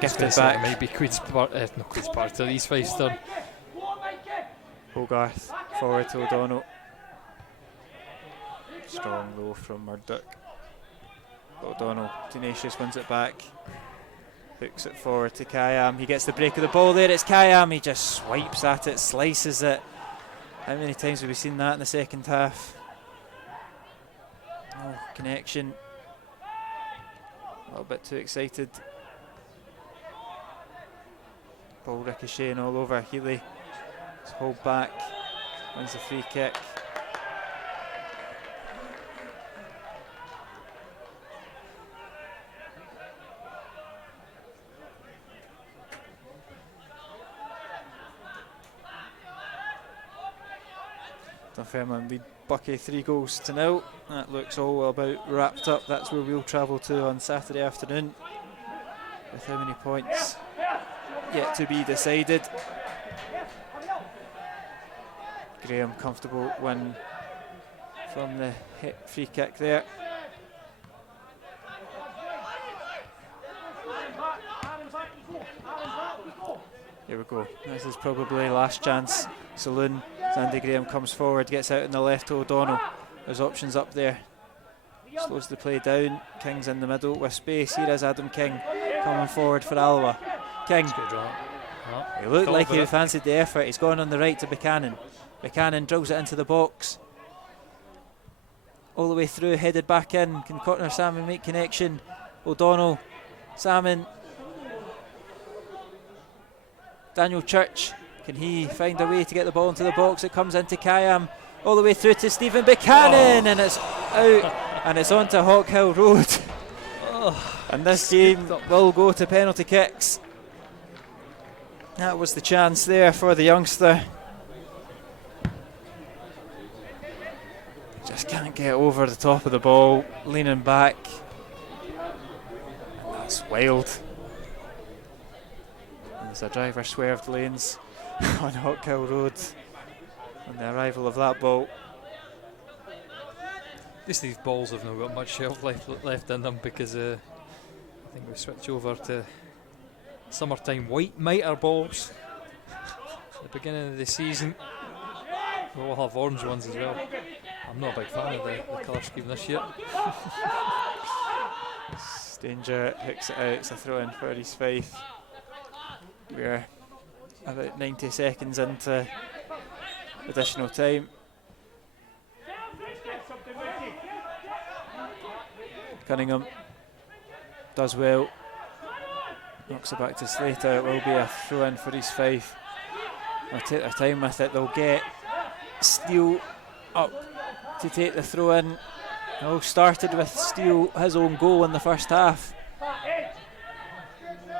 Gifted back. It might be Queen's Park, not Queen's Park, to East Fife turn. Hogarth forward to O'Donnell. Strong though from Murdoch. O'Donnell, tenacious, wins it back. Hooks it forward to Kayam. He gets the break of the ball there. It's Kayam. He just swipes at it, slices it. How many times have we seen that in the second half? Oh, connection. A little bit too excited. Ball ricocheting all over. Healy. Let's hold back. Wins the free kick. Dunfermline lead Buckie 3-0. That looks all about wrapped up. That's where we'll travel to on Saturday afternoon. With how many points yet to be decided. Graham, comfortable win from the hit free kick there. Here we go. This is probably last chance saloon. Andy Graham comes forward, gets out in the left to O'Donnell. There's options up there. Slows the play down. King's in the middle with space. Here is Adam King coming forward for Alloa. King. He looked like he fancied the effort. He's gone on the right to Buchanan. Buchanan drills it into the box. All the way through, headed back in. Can Cotner Salmon make connection? O'Donnell, Salmon. Daniel Church. Can he find a way to get the ball into the box? It comes into Kayam. All the way through to Stephen Buchanan. And it's out. And it's on to Hawk Hill Road. And this game will go to penalty kicks. That was the chance there for the youngster. Just can't get over the top of the ball, leaning back. And that's wild. And as the driver swerved lanes on Hawk Hill Road on the arrival of that ball. Just these balls have not got much shelf life left in them because I think we switch over to summertime white mitre balls at the beginning of the season. We'll have orange ones as well. I'm not a big fan of the colour scheme this year. Danger hooks it out. It's a throw in for East Fife. We're about 90 seconds into additional time. Cunningham does well. Knocks it back to Slater. It will be a throw in for East Fife. They'll take their time with it. They'll get Steele up to take the throw in. It all started with Steele, his own goal in the first half.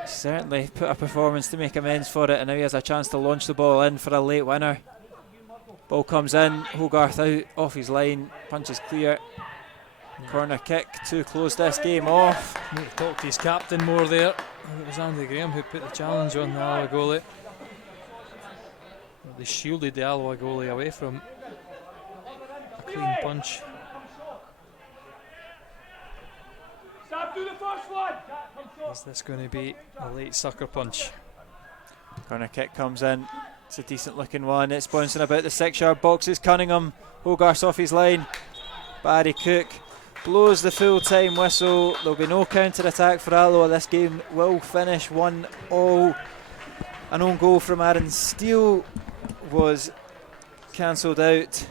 Certainly put a performance to make amends for it, and now he has a chance to launch the ball in for a late winner. Ball comes in, Hogarth out off his line, punches clear. Corner kick to close this game off. Need to talk to his captain more there. It was Andy Graham who put the challenge on the Alloa goalie. They shielded the Alloa goalie away from a clean punch. Is this going to be a late sucker punch? Corner kick comes in. It's a decent looking one. It's bouncing about the 6-yard boxes. Cunningham, Hogarth off his line. Barry Cook blows the full time whistle. There'll be no counter attack for Alloa. This game will finish 1-1. An own goal from Aaron Steele was cancelled out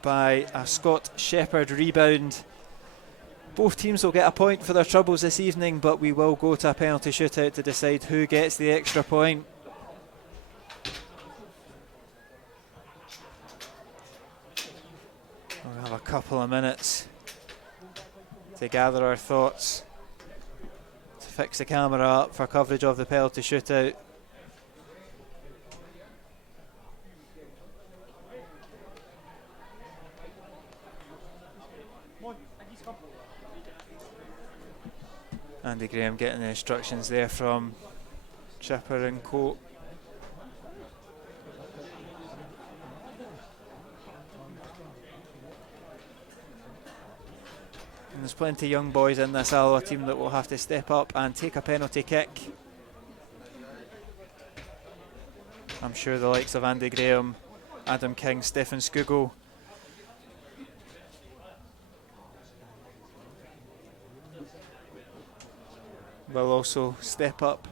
by a Scott Shepherd rebound. Both teams will get a point for their troubles this evening, but we will go to a penalty shootout to decide who gets the extra point. We'll have a couple of minutes to gather our thoughts, to fix the camera up for coverage of the penalty shootout. Andy Graham getting the instructions there from Chipper and Coat. And there's plenty of young boys in this Alloa team that will have to step up and take a penalty kick. I'm sure the likes of Andy Graham, Adam King, Stephen Skugel will also step up.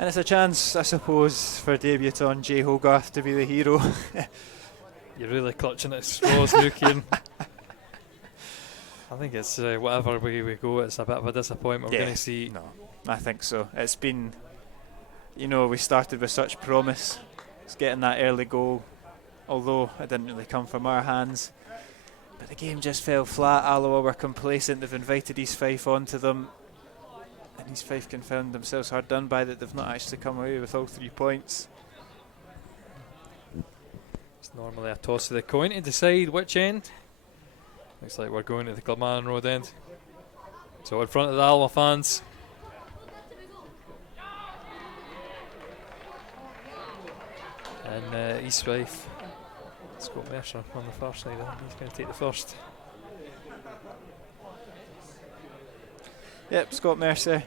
And it's a chance, I suppose, for debutant Jay Hogarth to be the hero. You're really clutching at straws, now, Kieran. I think it's whatever way we go, it's a bit of a disappointment. We're going to see. No, I think so. It's been, you know, we started with such promise. It's getting that early goal, although it didn't really come from our hands. But the game just fell flat. Alloa were complacent. They've invited East Fife onto them. And East Fife can found themselves hard done by that they've not actually come away with all 3 points. It's normally a toss of the coin to decide which end. Looks like we're going to the Glenmannon Road end. So in front of the Alloa fans. And East Fife, Scott Mercer on the far side. I think he's going to take the first. Yep, Scott Mercer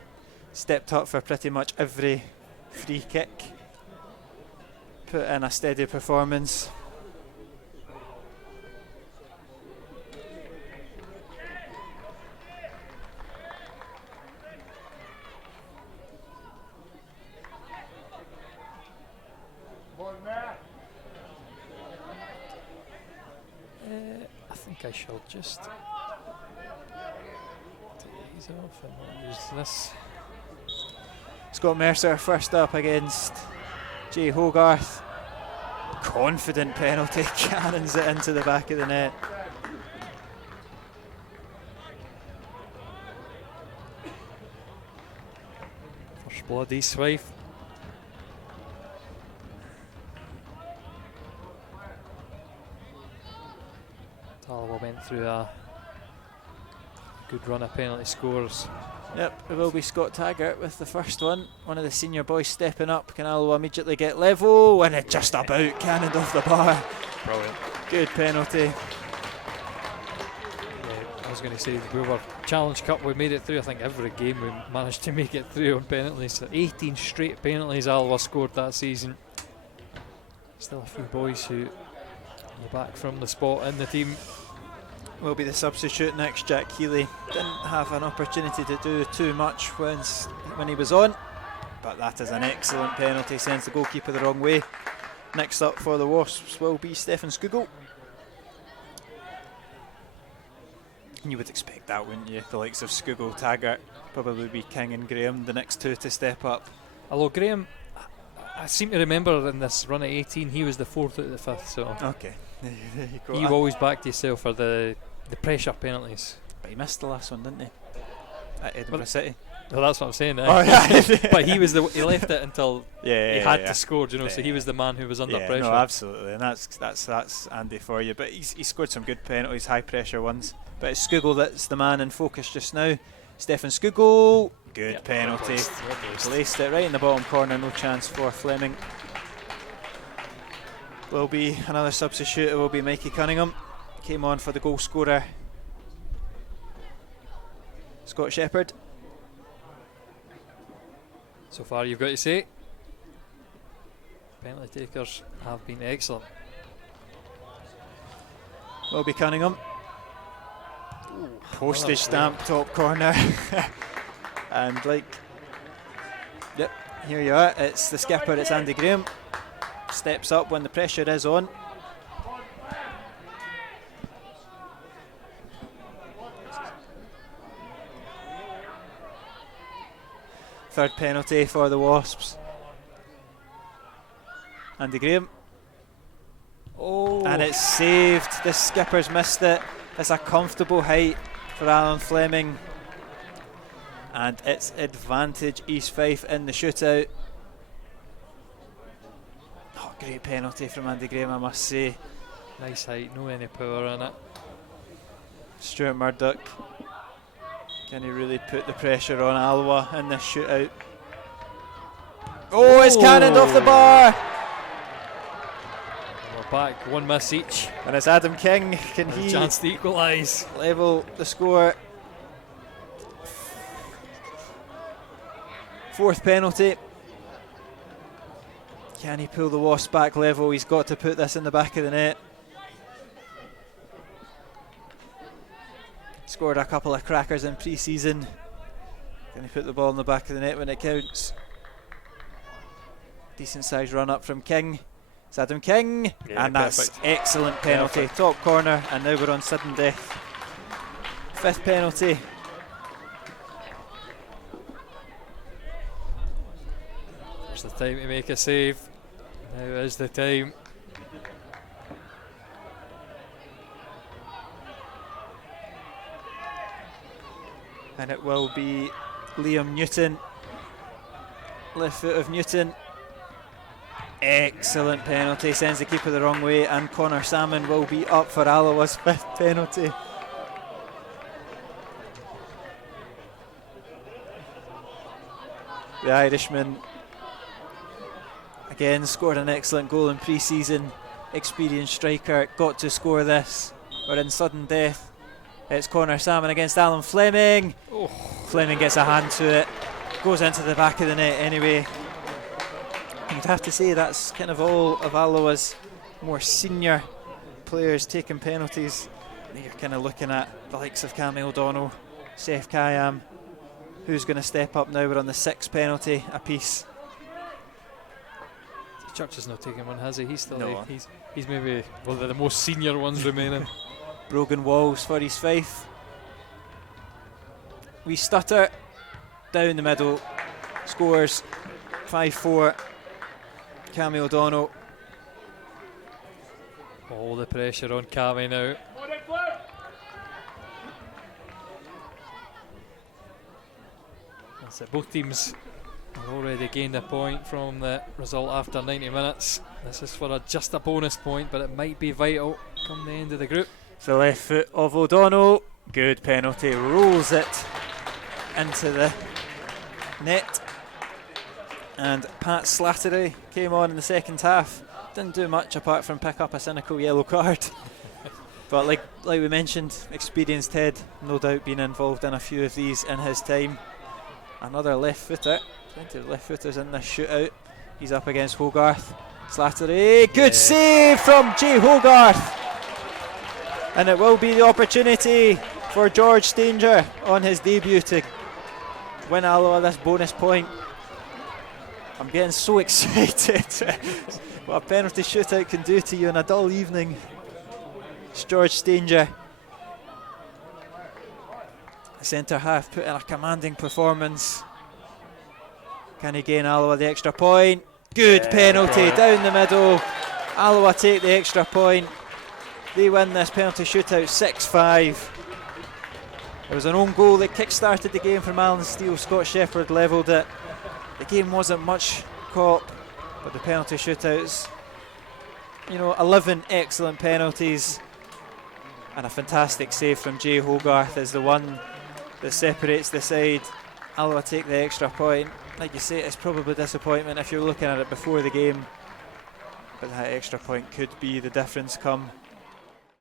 stepped up for pretty much every free kick. Put in a steady performance. I think I shall just take these off and not use this. Scott Mercer first up against Jay Hogarth. Confident penalty, cannons it into the back of the net. First blood, East Fife. Alloa went through a good run of penalty scores. Yep, it will be Scott Taggart with the first one. One of the senior boys stepping up. Can Alloa immediately get level? And it just about cannoned off the bar. Brilliant. Good penalty. Yeah, I was going to say, we were Challenge Cup, we made it through. I think every game we managed to make it through on penalties. 18 straight penalties Alloa scored that season. Still a few boys who are back from the spot in the team. Will be the substitute next. Jack Healy didn't have an opportunity to do too much when he was on, but that is an excellent penalty, sends the goalkeeper the wrong way. Next up for the Wasps will be Stephen Skugel. You would expect that, wouldn't you? The likes of Skugel, Taggart, probably be King and Graham, the next two to step up. Although Graham, I seem to remember in this run at 18 he was the 4th out of the 5th, so okay, there you go. You've always backed yourself for the pressure penalties. But he missed the last one, didn't he? At Edinburgh City. Well, that's what I'm saying. Oh, yeah. But he left it until he had to score, you know. Yeah. So he was the man who was under pressure. No, absolutely, and that's Andy for you. But he scored some good penalties, high pressure ones. But it's Skugel that's the man in focus just now. Stephen Skugel, good penalty. Placed it right in the bottom corner, no chance for Fleming. Will be another substitute. It will be Mikey Cunningham. Came on for the goal scorer, Scott Shepherd. So far, you've got to say, penalty takers have been excellent. Will be Cunningham. Postage stamp top corner. And yep, here you are. It's the skipper, it's Andy Graham. Steps up when the pressure is on. Third penalty for the Wasps. Andy Graham. Oh. And it's saved. The skipper's missed it. It's a comfortable height for Alan Fleming. And it's advantage East Fife in the shootout. Oh, great penalty from Andy Graham, I must say. Nice height, no any power in it. Stuart Murdoch. Can he really put the pressure on Alloa in this shootout? Oh, it's cannoned off the bar! We're back, one miss each. And it's Adam King. Can he chance to equalise? Level the score. Fourth penalty. Can he pull the Wasps back level? He's got to put this in the back of the net. Scored a couple of crackers in pre-season. Can he put the ball in the back of the net when it counts? Decent sized run up from King. It's Adam King, and that's perfect. Excellent penalty. Perfect. Top corner, and now we're on sudden death. Fifth penalty. There's the time to make a save. Now is the time. And it will be Liam Newton. Left foot of Newton. Excellent penalty, sends the keeper the wrong way, and Connor Salmon will be up for Alloa's fifth penalty. The Irishman again scored an excellent goal in pre-season. Experienced striker, got to score this. We're in sudden death. It's Connor Salmon against Alan Fleming. Oh. Fleming gets a hand to it, goes into the back of the net anyway. You'd have to say that's kind of all of Alloa's more senior players taking penalties. You're kind of looking at the likes of Cammy O'Donnell, Seth Kayam. Who's going to step up now? We're on the sixth penalty apiece. Church is not taking one, has he? He's still no. He's maybe one of the most senior ones remaining. Brogan Walls for East Fife. We stutter down the middle. Scores 5-4. Cammy O'Donnell. All the pressure on Cammy now. That's it. Both teams have already gained a point from the result after 90 minutes. This is for just a bonus point, but it might be vital come the end of the group. The left foot of O'Donnell. Good penalty. Rolls it into the net. And Pat Slattery came on in the second half. Didn't do much apart from pick up a cynical yellow card. But like we mentioned, experienced head, no doubt been involved in a few of these in his time. Another left footer. Plenty of left footers in this shootout. He's up against Hogarth. Slattery, good save from Jay Hogarth. And it will be the opportunity for George Stanger on his debut to win Alloa this bonus point. I'm getting so excited. What a penalty shootout can do to you on a dull evening. It's George Stanger. The centre half put in a commanding performance. Can he gain Alloa the extra point? Good penalty down the middle. Alloa take the extra point. They win this penalty shootout 6-5. There was an own goal that kick-started the game from Alan Steele. Scott Shepherd levelled it. The game wasn't much caught, but the penalty shootouts, 11 excellent penalties, and a fantastic save from Jay Hogarth is the one that separates the side. Alloa take the extra point. Like you say, it's probably disappointment if you're looking at it before the game, but that extra point could be the difference come